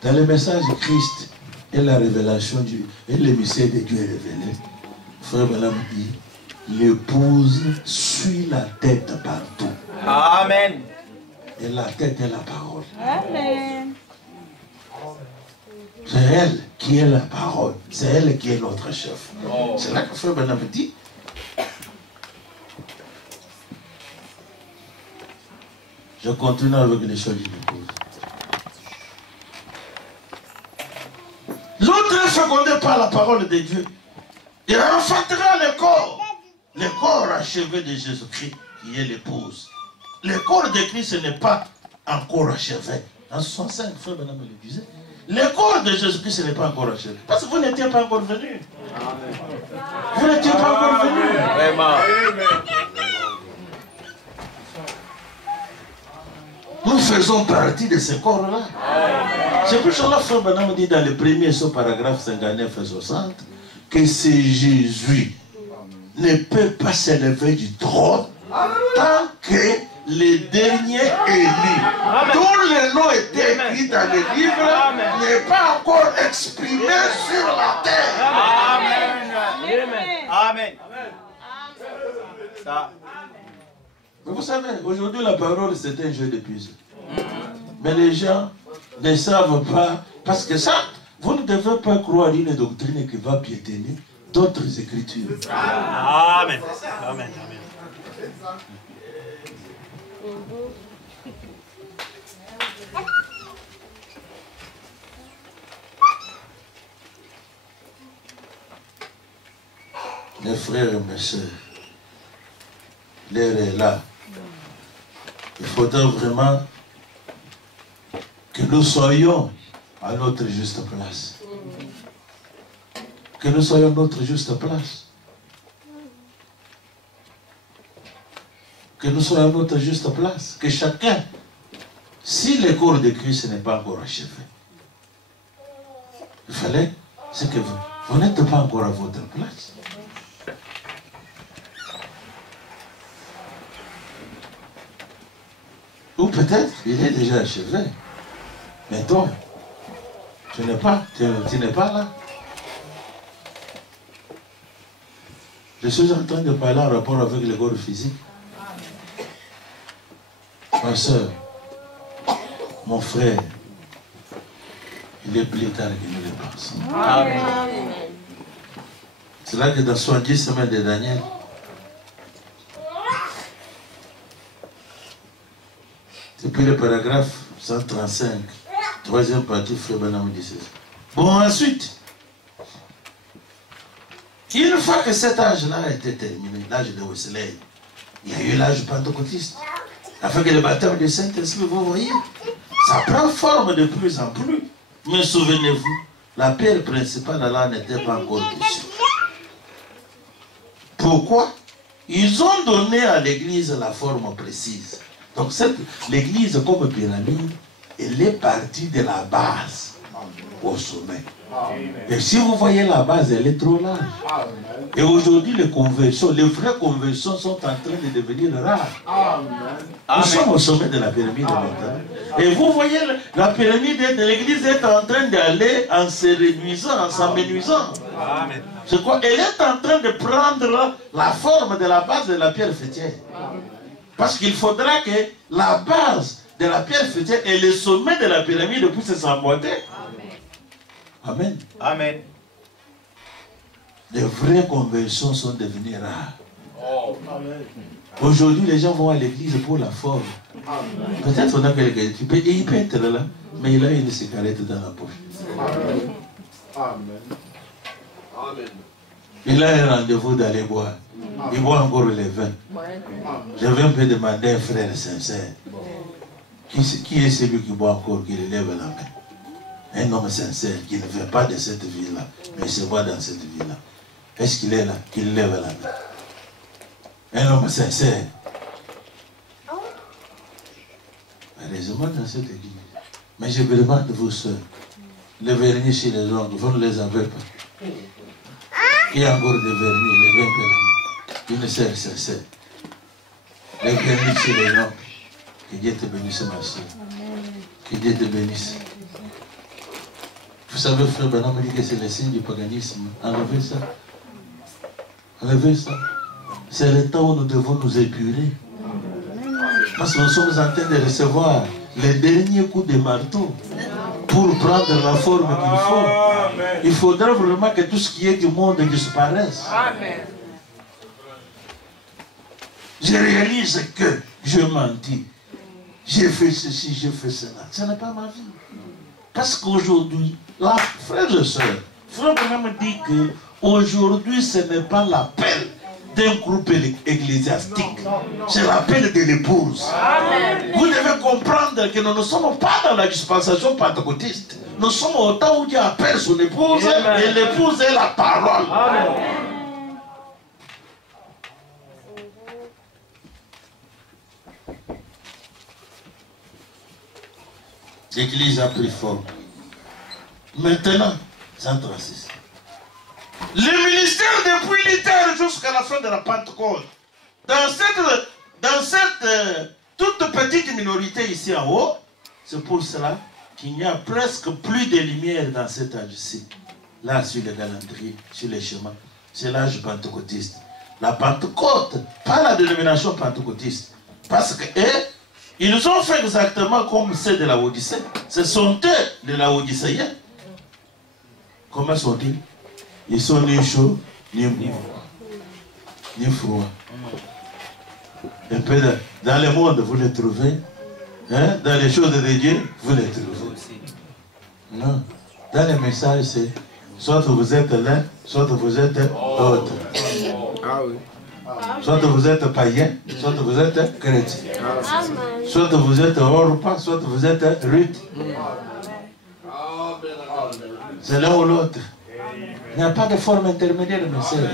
dans le message de Christ et la révélation et le mystère de Dieu est révélé, frère maintenant me dit, l'épouse suit la tête partout. Amen. Et la tête est la parole. Amen. C'est elle qui est la parole. C'est elle qui est notre chef. C'est là que frère Branham dit. Je continue avec les choses du l'épouse. L'autre est fécondé par la parole de Dieu. Il enfantera le corps achevé de Jésus-Christ, qui est l'épouse. Le corps de Christ n'est pas encore achevé. En 65, frère Branham le disait. Le corps de Jésus-Christ n'est pas encore achevé. Parce que vous n'étiez pas encore venu. Vous n'étiez pas encore venu. Vraiment. Nous faisons partie de ce corps-là. C'est pour cela que frère Branham dit dans le premier paragraphe 59 et 60 que c'est Jésus ne peut pas s'élever du trône tant que le dernier élu, dont le nom était écrit dans le livre, n'est pas encore exprimé sur la terre. Amen. Amen. Ça. Mais vous savez, aujourd'hui la parole c'est un jeu de puzzle. Mais les gens ne savent pas, parce que ça, vous ne devez pas croire une doctrine qui va piétiner d'autres écritures. Amen. Amen. Amen. Mes frères et mes sœurs, l'heure est là. Il faudra vraiment que nous soyons à notre juste place. Que nous soyons à notre juste place. Que nous soyons à notre juste place. Que chacun, si le corps de Christ n'est pas encore achevé, il fallait, c'est que vous n'êtes pas encore à votre place. Ou peut-être il est déjà achevé. Mais toi, tu n'es pas là. Je suis en train de parler en rapport avec le corps physique. Ma soeur, mon frère, il est plus tard que nous le pensons. Amen. C'est là que dans 70 semaines de Daniel, depuis le paragraphe 135, troisième partie, frère Branham dit ceci. Bon, ensuite, une fois que cet âge-là a été terminé, l'âge de Wesley, il y a eu l'âge pentecôtiste. Afin que le baptême du Saint-Esprit, vous voyez, ça prend forme de plus en plus. Mais souvenez-vous, la pierre principale là n'était pas encore dessus. Pourquoi? Ils ont donné à l'église la forme précise. Donc l'église comme pyramide, elle est partie de la base au sommet. Et si vous voyez la base, elle est trop large. Et aujourd'hui, les conversions, les vraies conversions sont en train de devenir rares. Nous sommes au sommet de la pyramide maintenant. Et vous voyez, la pyramide de l'église est en train d'aller en se réduisant, en s'amenuisant. C'est quoi? Elle est en train de prendre la forme de la base de la pierre fêtière. Parce qu'il faudra que la base de la pierre fêtière et le sommet de la pyramide puissent s'emboîter. Amen. Amen. Les vraies conversions sont devenues rares. Aujourd'hui, les gens vont à l'église pour la forme. Peut-être on a quelqu'un, il peut être là, mais il a une cigarette dans la poche. Il a un rendez-vous d'aller boire. Il boit encore le vin. Je vais un peu demander à un frère sincère. Qui est celui qui boit encore, qui lève la main? Un homme sincère qui ne veut pas de cette vie-là, mais il se voit dans cette vie-là. Est-ce qu'il est là, qu'il lève la main? Un homme sincère. Heureusement dans cette église. Mais je vous demande de vous seuls. Le vernis chez les hommes, vous ne les avez pas. Il y a encore des vernis, les vins que la main. Une sœur sincère. Les vernis chez les hommes. Que Dieu te bénisse, ma soeur. Que Dieu te bénisse. Vous savez, frère Branham me dit que c'est le signe du paganisme. Enlevez ça. Enlevez ça. C'est le temps où nous devons nous épurer. Parce que nous sommes en train de recevoir les derniers coups de marteau pour prendre la forme qu'il faut. Il faudra vraiment que tout ce qui est du monde disparaisse. Je réalise que je mentis. J'ai fait ceci, j'ai fait cela. Ce n'est pas ma vie. Parce qu'aujourd'hui, là, frères et sœurs, frère me dit qu'aujourd'hui, ce n'est pas l'appel d'un groupe ecclésiastique. C'est l'appel de l'épouse. Vous devez comprendre que nous ne sommes pas dans la dispensation pentecôtiste. Nous sommes au temps où Dieu appelle son épouse et l'épouse est la parole. L'Église a pris forme. Maintenant, 136. Le ministère depuis Luther jusqu'à la fin de la Pentecôte. Dans cette toute petite minorité ici en haut, c'est pour cela qu'il n'y a presque plus de lumière dans cet âge-ci. Là, sur les calendriers, sur les chemins. C'est l'âge pentecôtiste. La Pentecôte, pas la dénomination pentecôtiste. Parce que ils ont fait exactement comme ceux de la Odyssée. Ce sont eux de la Odyssée. Comment sont-ils? Ils sont ni chauds, ni froids. Un peu dans le monde, vous les trouvez. Hein? Dans les choses de Dieu, vous les trouvez. Non. Dans les messages, c'est soit vous êtes l'un, soit vous êtes l'autre. Ah oui. Soit vous êtes païen, soit vous êtes chrétien. Soit vous êtes hors repas, soit vous êtes rude. C'est l'un ou l'autre. Il n'y a pas de forme intermédiaire, mes sœurs.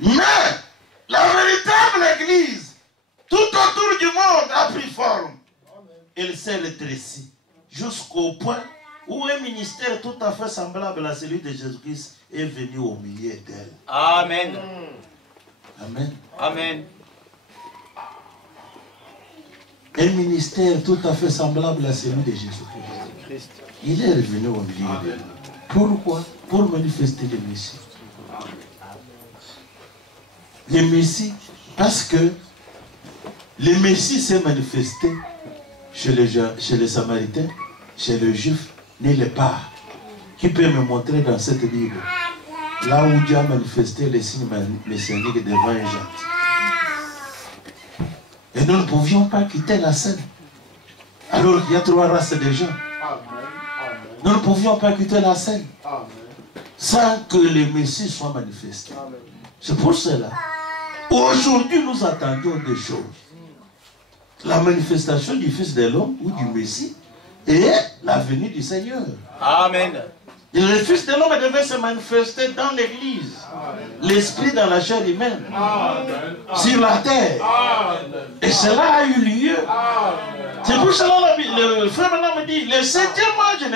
Mais la véritable Église, tout autour du monde, a pris forme. Elle s'est rétrécie jusqu'au point où un ministère tout à fait semblable à celui de Jésus-Christ est venu au milieu d'elle. Amen. Amen. Amen. Un ministère tout à fait semblable à celui de Jésus-Christ. Il est revenu au milieu d'elle. Pourquoi? Pour manifester le Messie. Le Messie, parce que le Messie s'est manifesté chez les Samaritains, chez les Juifs, nulle part. Qui peut me montrer dans cette Bible là où Dieu a manifesté les signes messianiques devant un gentil? Et nous ne pouvions pas quitter la scène. Alors qu'il y a trois races de gens. Nous ne pouvions pas quitter la scène sans que le Messie soit manifesté. C'est pour cela. Aujourd'hui, nous attendions des choses. La manifestation du Fils de l'homme ou du Messie et la venue du Seigneur. Amen. Et le Fils de l'homme devait se manifester dans l'Église. L'Esprit dans la chair humaine. Sur la terre. Et cela a eu lieu. C'est pour cela que le frère maintenant me dit, le septième ange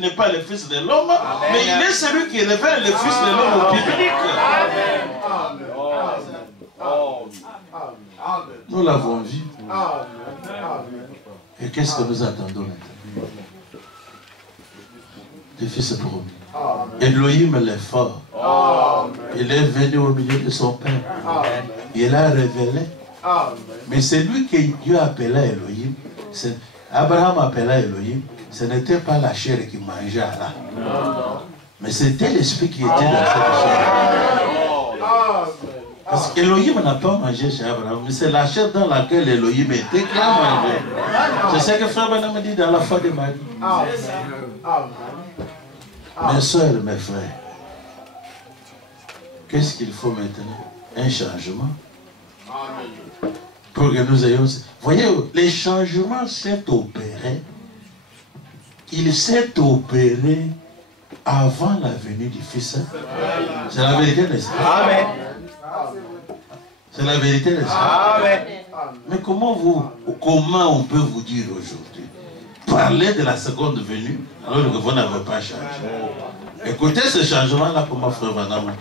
n'est pas le Fils de l'homme, mais il est celui qui révèle le Fils de l'homme au public. Nous l'avons vu. Et qu'est-ce que nous attendons maintenant? Le Fils promis. Elohim est fort. Il est venu au milieu de son Père. Il a révélé. Mais c'est lui que Dieu appelait Elohim. Abraham appela Elohim. Ce n'était pas la chair qui mangeait là. Mais c'était l'esprit qui était dans cette chair. Parce qu'Élohim n'a pas mangé chez Abraham, mais c'est la chair dans laquelle Élohim était qui a mangé. C'est ce que Frère Branham me dit dans la foi de Marie. Mes soeurs, mes frères, qu'est-ce qu'il faut maintenant? Un changement. Pour que nous ayons... Voyez, les changements s'est opéré. Il s'est opéré avant la venue du Fils. C'est la vérité, n'est-ce pas? Amen. C'est la vérité, n'est-ce pas? Amen. Mais comment on peut vous dire aujourd'hui, parler de la seconde venue, alors que vous n'avez pas changé? Écoutez ce changement-là pour ma frère Vanama.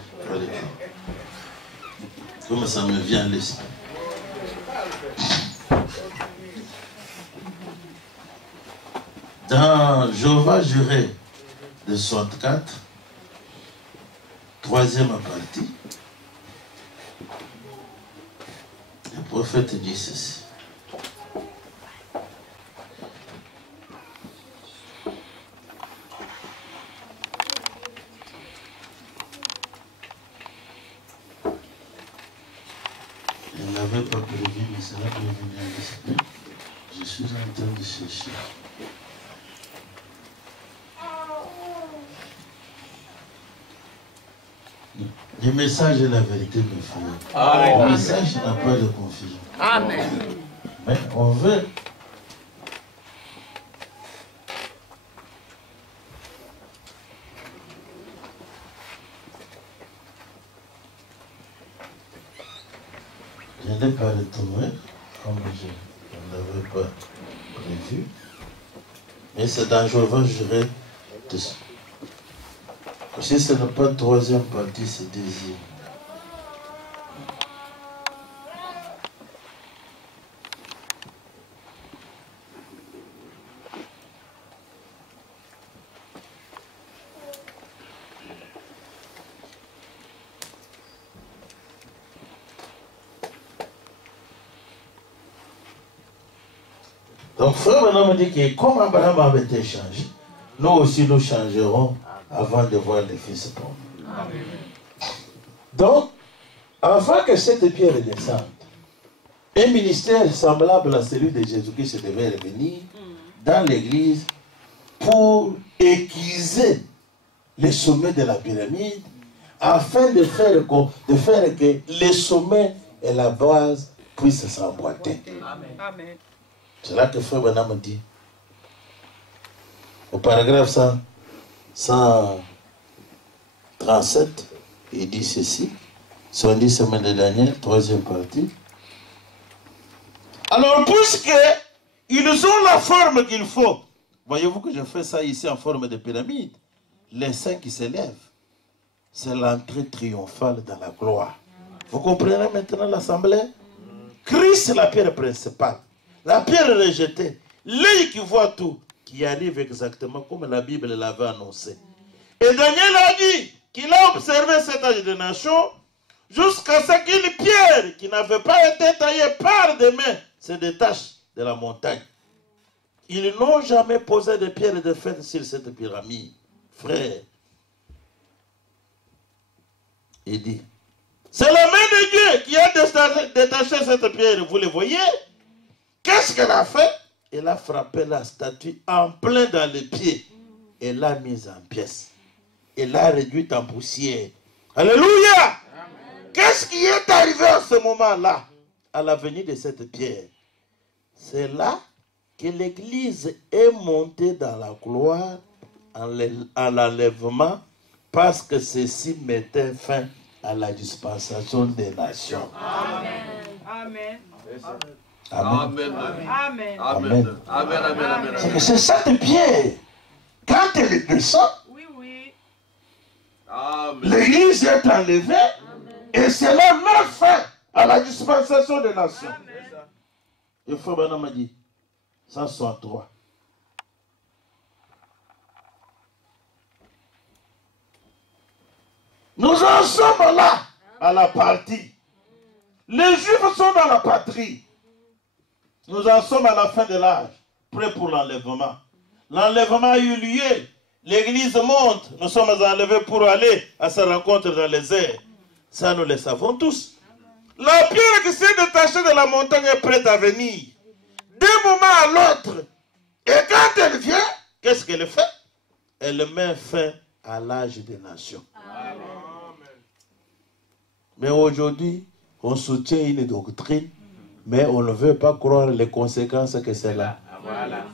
Comme ça me vient à l'esprit. Dans Jéhovah juré de 64, troisième partie, le prophète dit ceci. Je ne l'avais pas prévu, mais ça va prévenir à l'esprit. Je suis en train de chercher. Le message est la vérité, mes frères. Amen. Le message n'a pas de confusion. Amen. Mais on veut. Je n'ai pas retrouvé, comme je ne l'avais pas prévu. Mais c'est dans Jéhovah juré de... Si ce n'est pas troisième partie, c'est deuxième. Donc, frère Branham dit que comme Abraham avait été changé, nous aussi nous changerons avant de voir le Fils tomber. Donc, avant que cette pierre descende, un ministère semblable à celui de Jésus-Christ devait revenir dans l'église pour aiguiser les sommets de la pyramide afin de faire que les sommets et la base puissent s'emboîter. Amen. C'est là que Frère Branham dit, au paragraphe 137, il dit ceci, 70 semaines de Daniel, troisième partie. Alors, puisqu'ils ont la forme qu'il faut, voyez-vous que je fais ça ici en forme de pyramide, les saints qui s'élèvent, c'est l'entrée triomphale dans la gloire. Vous comprenez maintenant l'assemblée? Christ est la pierre principale. La pierre rejetée, l'œil qui voit tout, qui arrive exactement comme la Bible l'avait annoncé. Et Daniel a dit qu'il a observé cet âge de nation jusqu'à ce qu'une pierre qui n'avait pas été taillée par des mains se détache de la montagne. Ils n'ont jamais posé de pierre de fête sur cette pyramide. Frère, il dit, c'est la main de Dieu qui a détaché cette pierre, vous le voyez? Qu'est-ce qu'elle a fait? Elle a frappé la statue en plein dans les pieds. Elle l'a mise en pièces. Elle l'a réduite en poussière. Alléluia! Qu'est-ce qui est arrivé à ce moment-là? À la venue de cette pierre. C'est là que l'église est montée dans la gloire à l'enlèvement parce que ceci mettait fin à la dispensation des nations. Amen. Amen. Amen. Amen. Amen. Amen. C'est que c'est cette pierre. Quand elle descend, Oui, oui. l'église est enlevée et cela met fin à la dispensation des nations. Et Frère Branham m'a dit, 163. Nous en sommes là, à la partie. Les Juifs sont dans la patrie. Nous en sommes à la fin de l'âge, prêts pour l'enlèvement. L'enlèvement a eu lieu. L'église monte, nous sommes enlevés pour aller à sa rencontre dans les airs. Ça, nous le savons tous. La pierre qui s'est détachée de la montagne est prête à venir. D'un moment à l'autre. Et quand elle vient, qu'est-ce qu'elle fait? Elle met fin à l'âge des nations. Amen. Mais aujourd'hui, on soutient une doctrine, mais on ne veut pas croire les conséquences que c'est là. Voilà.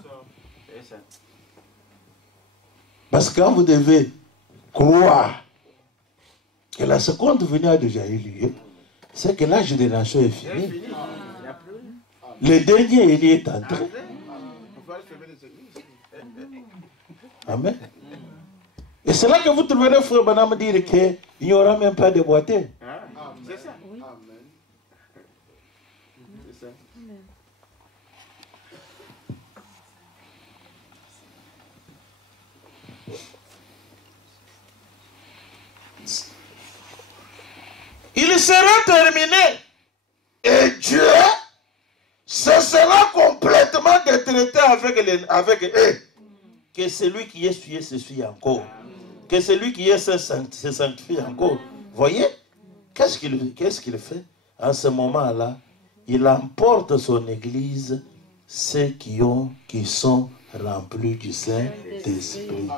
Parce que quand vous devez croire que la seconde venue a déjà eu lieu, c'est que l'âge des nations est fini. Le dernier il y est entré. Amen. Et c'est là que vous trouverez Frère Branham dire qu'il n'y aura même pas de boîtier. C'est ça. Il sera terminé. Et Dieu se sera complètement détraité avec eux. Que celui qui est souillé se suit encore. Que celui qui est se sanctifie encore. Voyez, qu'est-ce qu'il fait? En ce moment-là, il emporte son église, ceux qui sont remplis du Saint-Esprit.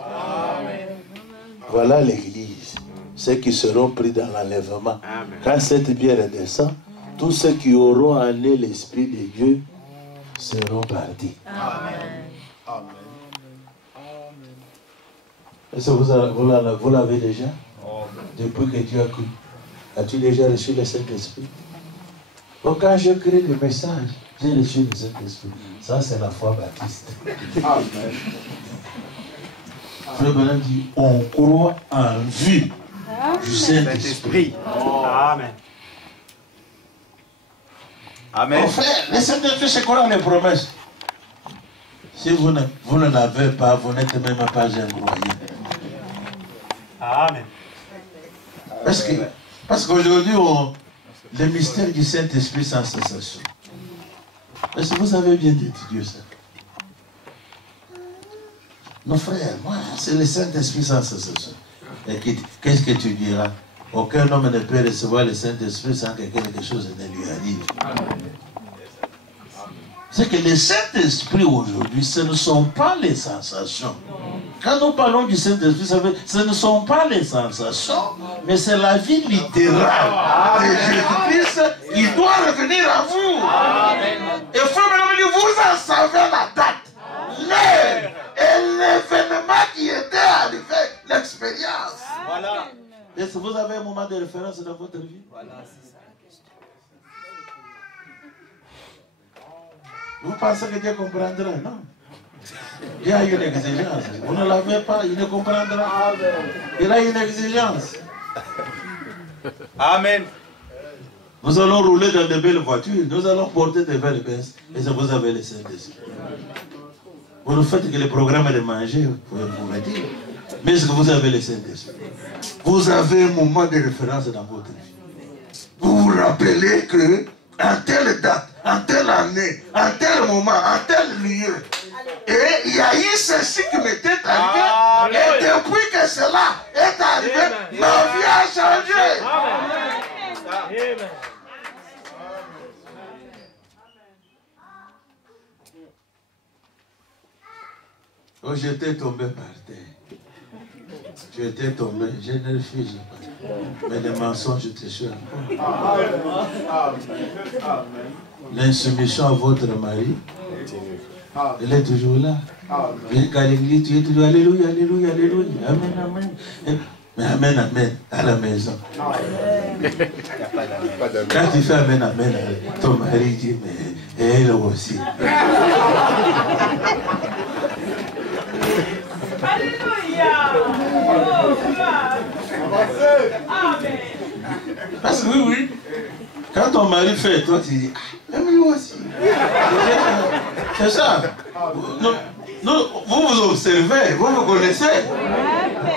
Voilà l'église. Ceux qui seront pris dans l'enlèvement. Quand cette bière descend, tous ceux qui auront en eux l'Esprit de Dieu seront partis. Amen. Est-ce que vous l'avez déjà? Depuis que Dieu a cru. As-tu déjà reçu le Saint-Esprit? Donc quand je crée le message, j'ai reçu le Saint-Esprit. Ça, c'est la foi baptiste. Amen. Frère Branham dit, on croit en vue du Saint-Esprit. Amen. Amen. Mon frère, le Saint-Esprit, c'est quoi les promesses? Si vous ne l'avez pas, vous n'êtes même pas un croyant. Amen. Parce qu'aujourd'hui, le mystère du Saint-Esprit sans cessation. Est-ce que vous avez bien étudié ça? Nos frères, moi, c'est le Saint-Esprit sans cessation. Et qu'est-ce que tu diras? Aucun homme ne peut recevoir le Saint-Esprit sans que quelque chose ne lui arrive. C'est que le Saint-Esprit aujourd'hui, ce ne sont pas les sensations. Quand nous parlons du Saint-Esprit, ce ne sont pas les sensations, mais c'est la vie littérale de Jésus-Christ qui doit revenir à vous. Et frère, vous en savez la date, l'heure et l'événement qui était arrivé, l'expérience. Voilà. Est-ce que vous avez un moment de référence dans votre vie? Voilà, c'est ça. Vous pensez que Dieu comprendra? Non. Il y a une exigence. Vous ne l'avez pas, il ne comprendra. Il a une exigence. Amen. Nous allons rouler dans de belles voitures, nous allons porter des belles baisses. Et ça, vous avez le Saint-Esprit. Vous ne faites que le programme de manger, vous me dire. Mais est-ce que vous avez le Saint-Esprit? Vous avez un moment de référence dans votre vie. Vous vous rappelez que en telle date, en telle année, en tel moment, en tel lieu, et il y a eu ceci qui m'était arrivé, et depuis que cela est arrivé, ma vie a changé. Amen. Oh, j'étais tombé par terre. J'étais tombé, je ne refuse pas. Mais les mensonges, je te suis encore. L'insoumission à votre mari, elle est toujours là. Et qu'à l'église, tu es toujours alléluia, alléluia, alléluia. Amen, amen. Mais amen, amen, à la maison. Quand tu fais amen, amen, ton mari dit, mais elle aussi. Alléluia. Oh, gloire. Amen. Parce que oui, quand ton mari fait, toi tu dis, ah, même lui aussi. C'est ça. Vous vous observez, vous vous connaissez.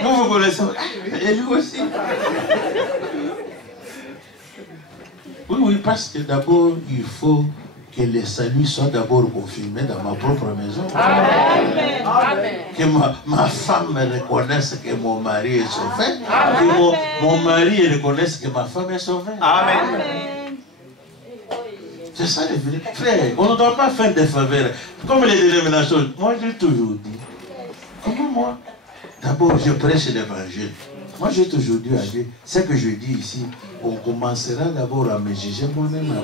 Vous vous connaissez. Et lui aussi. Oui, oui, parce que d'abord, il faut que que le salut soit d'abord confirmé dans ma propre maison. Amen. Amen. Que ma femme reconnaisse que mon mari est sauvé. Que mon mari reconnaisse que ma femme est sauvée. Amen. C'est ça le vrai. Frère, on ne doit pas faire des faveurs. Comme les dénominations, moi j'ai toujours dit, comment moi, d'abord je prêche l'évangile. Moi j'ai toujours dit à Dieu, ce que je dis ici, on commencera d'abord à me juger moi-même.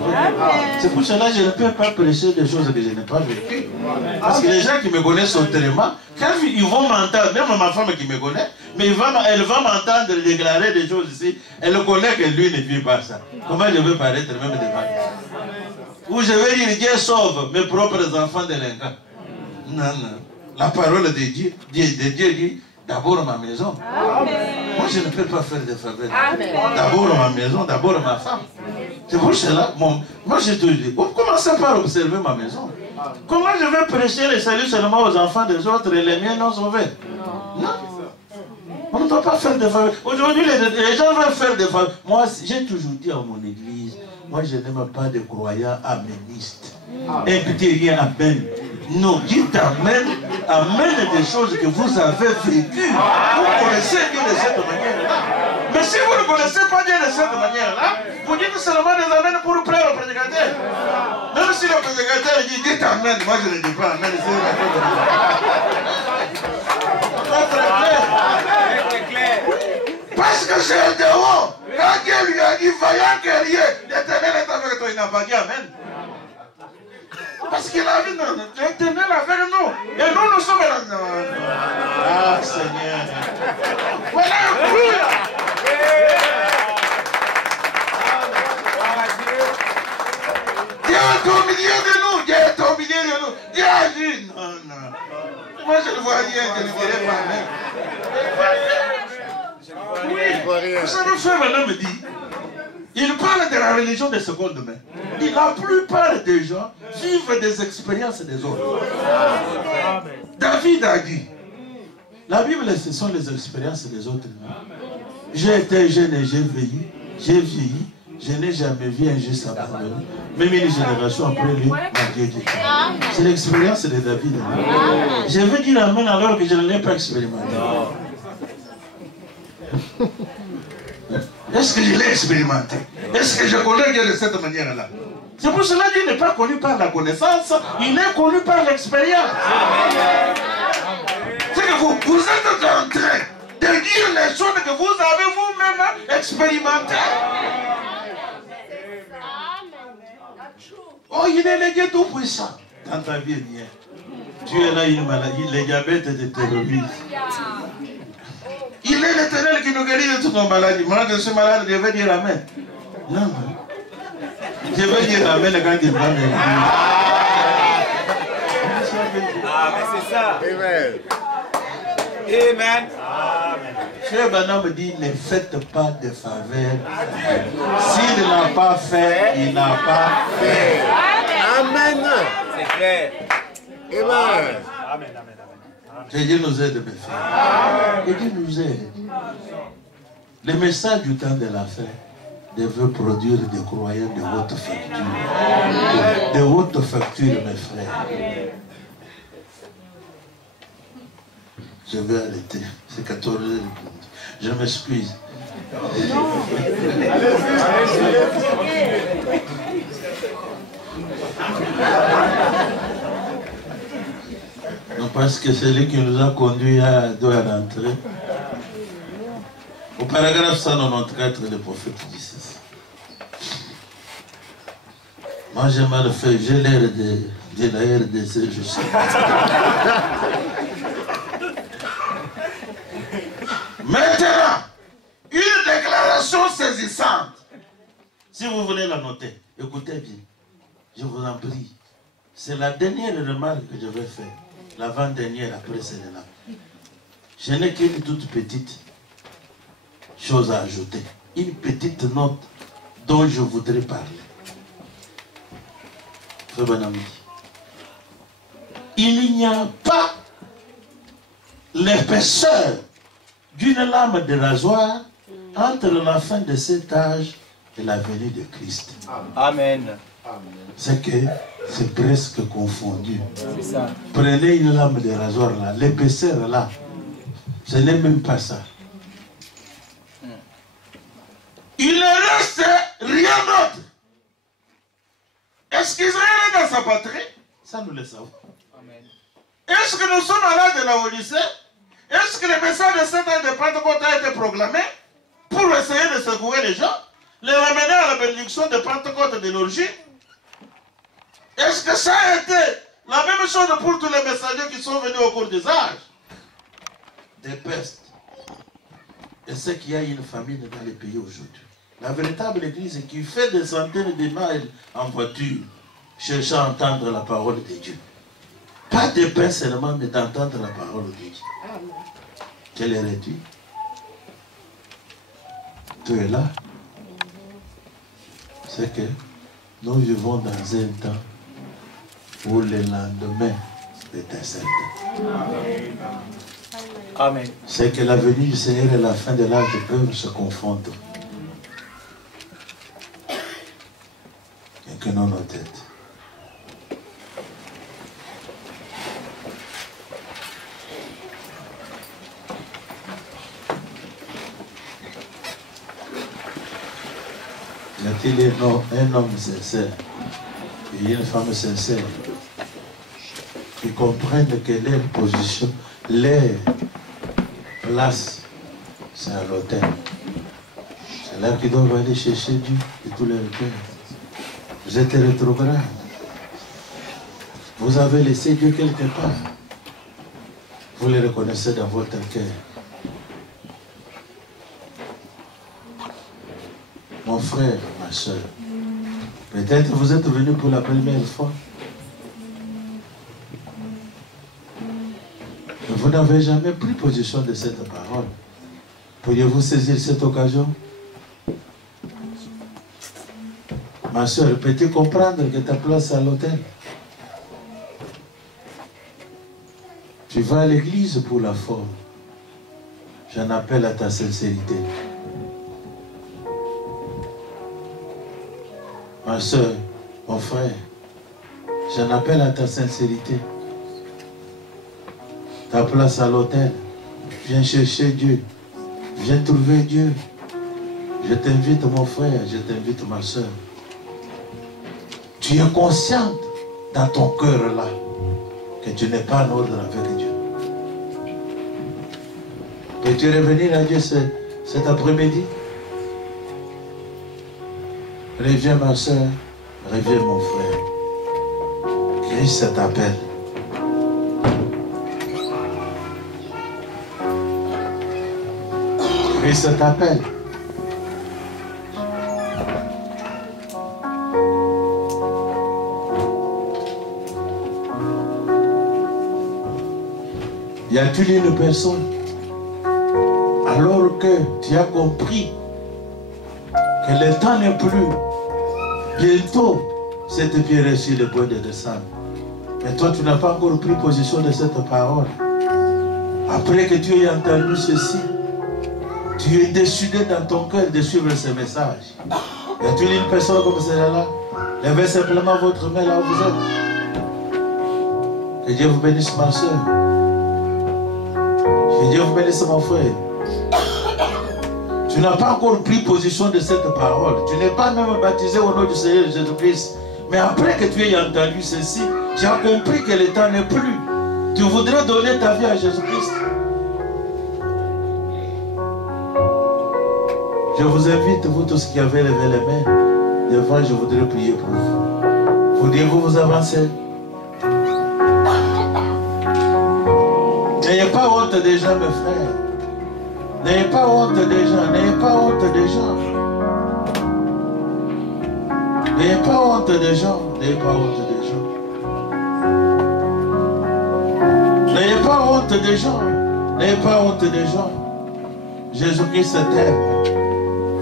C'est pour cela que je ne peux pas prêcher des choses que je n'ai pas vécues. Parce que les gens qui me connaissent autrement, quand ils vont m'entendre, même ma femme qui me connaît, mais elle va m'entendre déclarer des choses ici, elle connaît que lui ne vit pas ça. Comment je veux paraître même devant lui? Ou je vais dire, Dieu sauve mes propres enfants délinquants. Non, non. La parole de Dieu dit, d'abord ma maison. Amen. Moi, je ne peux pas faire des faveurs. D'abord ma maison, d'abord ma femme. C'est pour cela, moi je te dis, vous commencez par observer ma maison. Comment je vais prêcher le salut seulement aux enfants des autres et les miens non sauvés? Non. On ne doit pas faire des faveurs. Aujourd'hui, les gens veulent faire des faveurs. Moi, j'ai toujours dit à mon église, moi je n'aime pas de croyants aménistes. Écoutez rien, amen. Non, dites amen. Amen des choses que vous avez vécues. Vous connaissez Dieu de cette manière-là. Mais si vous ne connaissez pas Dieu de cette manière-là, vous dites seulement des amen pour plaire au prédicateur. Même si le prédicateur dit dites amen, moi je ne dis pas amen. C'est clair. Parce que c'est un démon. Quand Dieu lui a dit vaillant guerrier, l'Éternel est avec toi, il n'a pas dit amen. Parce qu'il a dit non, l'Éternel est avec nous. Et nous sommes là. Ah Seigneur. Voilà un coup. Dieu est au milieu de nous. Dieu est au milieu de nous. Dieu agit. Non, non. Moi je ne vois rien, je ne dirai pas même. Oui, vous savez, frère maintenant me dit, il parle de la religion de seconde main. Et la plupart des gens vivent des expériences des autres. David a dit, la Bible, ce sont les expériences des autres. J'ai été jeune et j'ai vieilli, je n'ai jamais vu un juste abandonné. Même une génération après lui, m'a Dieu dit. C'est l'expérience de David. Je veux dire amen alors que je ne l'ai pas expérimenté. Est-ce que je l'ai expérimenté? Est-ce que je connais Dieu de cette manière-là? C'est pour cela que Dieu n'est pas connu par la connaissance, il est connu par l'expérience. C'est que vous êtes en train de dire les choses que vous avez vous-même expérimentées. Oh, il est le Dieu tout-puissant. Dans ta vie, rien. Tu es là, une maladie, le diabète te terrorise. Il est l'Éternel qui nous guérit de toutes nos maladies. Moi, je suis malade, je vais dire amen. Non, non. Je vais dire amen quand il va me dire. Ah, mais c'est ça. Amen. Amen. Frère Bana me dit, ne faites pas de faveur. S'il n'a pas fait, il n'a pas fait. Amen. C'est clair. Amen. Amen, amen, amen. Que Dieu nous aide, mes frères. Que Dieu nous aide. Le message du temps de la fin devait produire des croyants de haute facture. De haute facture, mes frères. Je vais arrêter. C'est 14 h. Je m'excuse. Non, parce que celui qui nous a conduits doit rentrer. Au paragraphe 194, le prophète dit ceci. Moi j'ai mal fait, j'ai l'air de la RDC, je sais. Maintenant, une déclaration saisissante. Si vous voulez la noter, écoutez bien. Je vous en prie. C'est la dernière remarque que je vais faire. L'avant-dernière après celle-là. Je n'ai qu'une toute petite chose à ajouter. Une petite note dont je voudrais parler. Frère Banami. Il n'y a pas l'épaisseur d'une lame de rasoir entre la fin de cet âge et la venue de Christ. Amen. c'est que c'est presque confondu. Prenez une lame de rasoir là, l'épaisseur là, ce n'est même pas ça. Il ne reste rien d'autre. Est-ce qu'Israël est dans sa patrie? Ça nous le savons. Est-ce que nous sommes à l'âge de la Odyssée? Est-ce que le message de cette année de Pentecôte a été proclamé pour essayer de secouer les gens, les ramener à la bénédiction de Pentecôte de l'origine? Est-ce que ça a été la même chose pour tous les messagers qui sont venus au cours des âges? Des pestes. Et c'est qu'il y a une famine dans les pays aujourd'hui. La véritable église qui fait des centaines de miles en voiture, cherchant à entendre la parole de Dieu. Pas de pain seulement, mais d'entendre la parole de Dieu. Quelle heure-tu? Tu es là. C'est que nous vivons dans un temps où le lendemain est incertain. Amen. C'est que la venue du Seigneur et la fin de l'âge peuvent se confondre. Et que non nos têtes. Y a-t-il un homme sincère et une femme sincère qui comprennent que leur position, leur place, c'est à l'autel. C'est là qu'ils doivent aller chercher Dieu et tous leurs cœurs. Vous êtes rétrograde. Vous avez laissé Dieu quelque part. Vous le reconnaissez dans votre cœur. Mon frère, ma soeur, peut-être vous êtes venu pour la première fois. Mais vous n'avez jamais pris position de cette parole. Pourriez-vous saisir cette occasion? Ma soeur, peux-tu comprendre que ta place est à l'autel? Tu vas à l'église pour la forme. J'en appelle à ta sincérité. Ma soeur, mon frère, j'en appelle à ta sincérité. Ta place à l'autel. Viens chercher Dieu. Viens trouver Dieu. Je t'invite, mon frère, je t'invite, ma soeur. Tu es consciente dans ton cœur là que tu n'es pas en ordre avec Dieu. Peux-tu revenir à Dieu cet après-midi? Reviens ma soeur, reviens mon frère. Christ t'appelle. Christ t'appelle. Y a-t-il une personne, alors que tu as compris que le temps n'est plus, bientôt cette pierre est sur le point de descendre, mais toi tu n'as pas encore pris position de cette parole, après que tu aies entendu ceci, tu es décidé dans ton cœur de suivre ce message. Y a-t-il une personne comme celle-là? Levez simplement votre main là où vous êtes. Que Dieu vous bénisse ma soeur. Que Dieu vous bénisse mon frère. Tu n'as pas encore pris position de cette parole. Tu n'es pas même baptisé au nom du Seigneur Jésus-Christ. Mais après que tu aies entendu ceci, tu as compris que le temps n'est plus. Tu voudrais donner ta vie à Jésus-Christ. Je vous invite, vous tous qui avez levé les mains, devant, je voudrais prier pour vous. Voudriez-vous vous avancer? N'ayez pas honte des gens, mes frères. N'ayez pas honte des gens. N'ayez pas honte des gens. N'ayez pas honte des gens. N'ayez pas honte des gens. N'ayez pas honte des gens. N'ayez pas honte des gens. Jésus-Christ t'aime.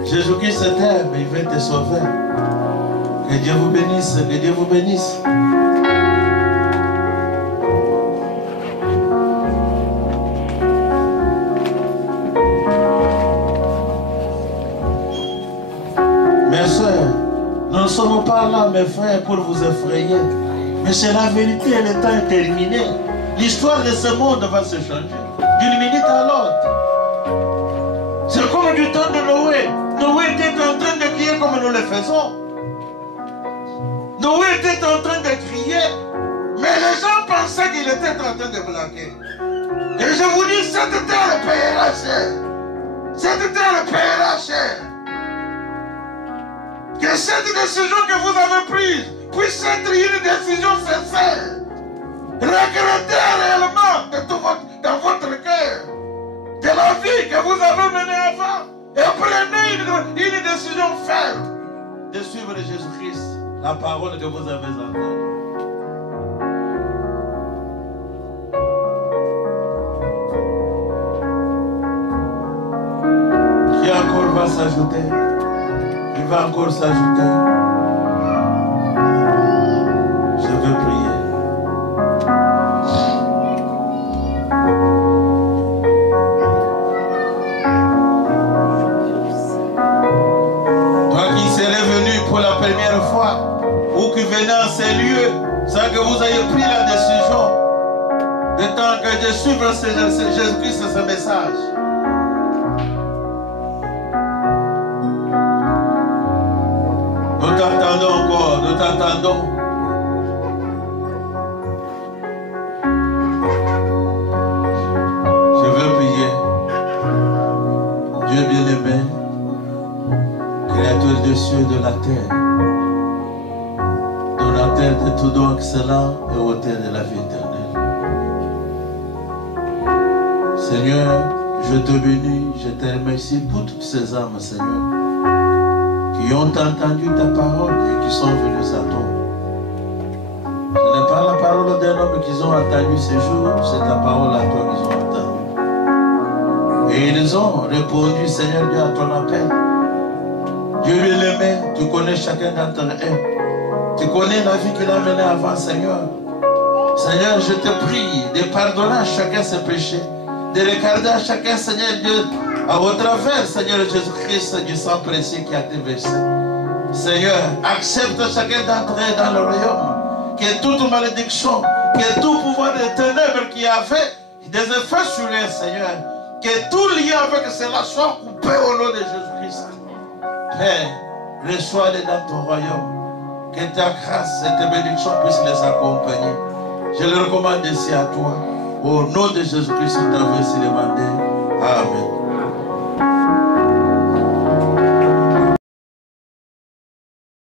Jésus-Christ t'aime. Il veut te sauver. Que Dieu vous bénisse. Que Dieu vous bénisse. Mes soeurs, Nous ne sommes pas là, mes frères, pour vous effrayer. Mais c'est la vérité, le temps est terminé. L'histoire de ce monde va se changer d'une minute à l'autre. C'est comme du temps de Noé. Noé était en train de crier comme nous le faisons. Noé était en train de crier, mais les gens pensaient qu'il était en train de blaguer. Et je vous dis, cette terre payera cher. Cette terre payera cher. Que cette décision que vous avez prise puisse être une décision sincère. Regrettez réellement dans votre cœur de la vie que vous avez menée avant et prenez une décision ferme de suivre Jésus-Christ, la parole que vous avez entendue. Qui encore va s'ajouter? Il va encore s'ajouter. Je veux prier. Toi qui serais venu pour la première fois ou qui venez en ces lieux sans que vous ayez pris la décision de suivre Jésus-Christ et ce message. Nous t'entendons encore, nous t'entendons. Je veux prier. Dieu bien-aimé, Créateur des cieux et de la terre, donateur de tout don excellent et auteur de la vie éternelle. Seigneur, je te bénis, je te remercie pour toutes ces âmes, Seigneur, qui ont entendu ta parole et qui sont venus à toi. Ce n'est pas la parole d'un homme qu'ils ont entendu ce jour, c'est ta parole à toi qu'ils ont entendu. Et ils ont répondu, Seigneur Dieu, à ton appel. Dieu bien-aimé, tu connais chacun d'entre eux. Tu connais la vie qu'il a menée avant, Seigneur. Seigneur, je te prie de pardonner à chacun ses péchés, de regarder à chacun, Seigneur Dieu, au travers, Seigneur Jésus-Christ, du sang précieux qui a été versé. Seigneur, accepte chacun d'entre eux dans le royaume. Que toute malédiction, que tout pouvoir de ténèbres qui avait des effets sur eux, Seigneur, que tout lien avec cela soit coupé au nom de Jésus-Christ. Père, reçois-les dans ton royaume. Que ta grâce et tes bénédictions puissent les accompagner. Je le recommande ici à toi. Au nom de Jésus-Christ, on t'a ainsi demandé. Amen.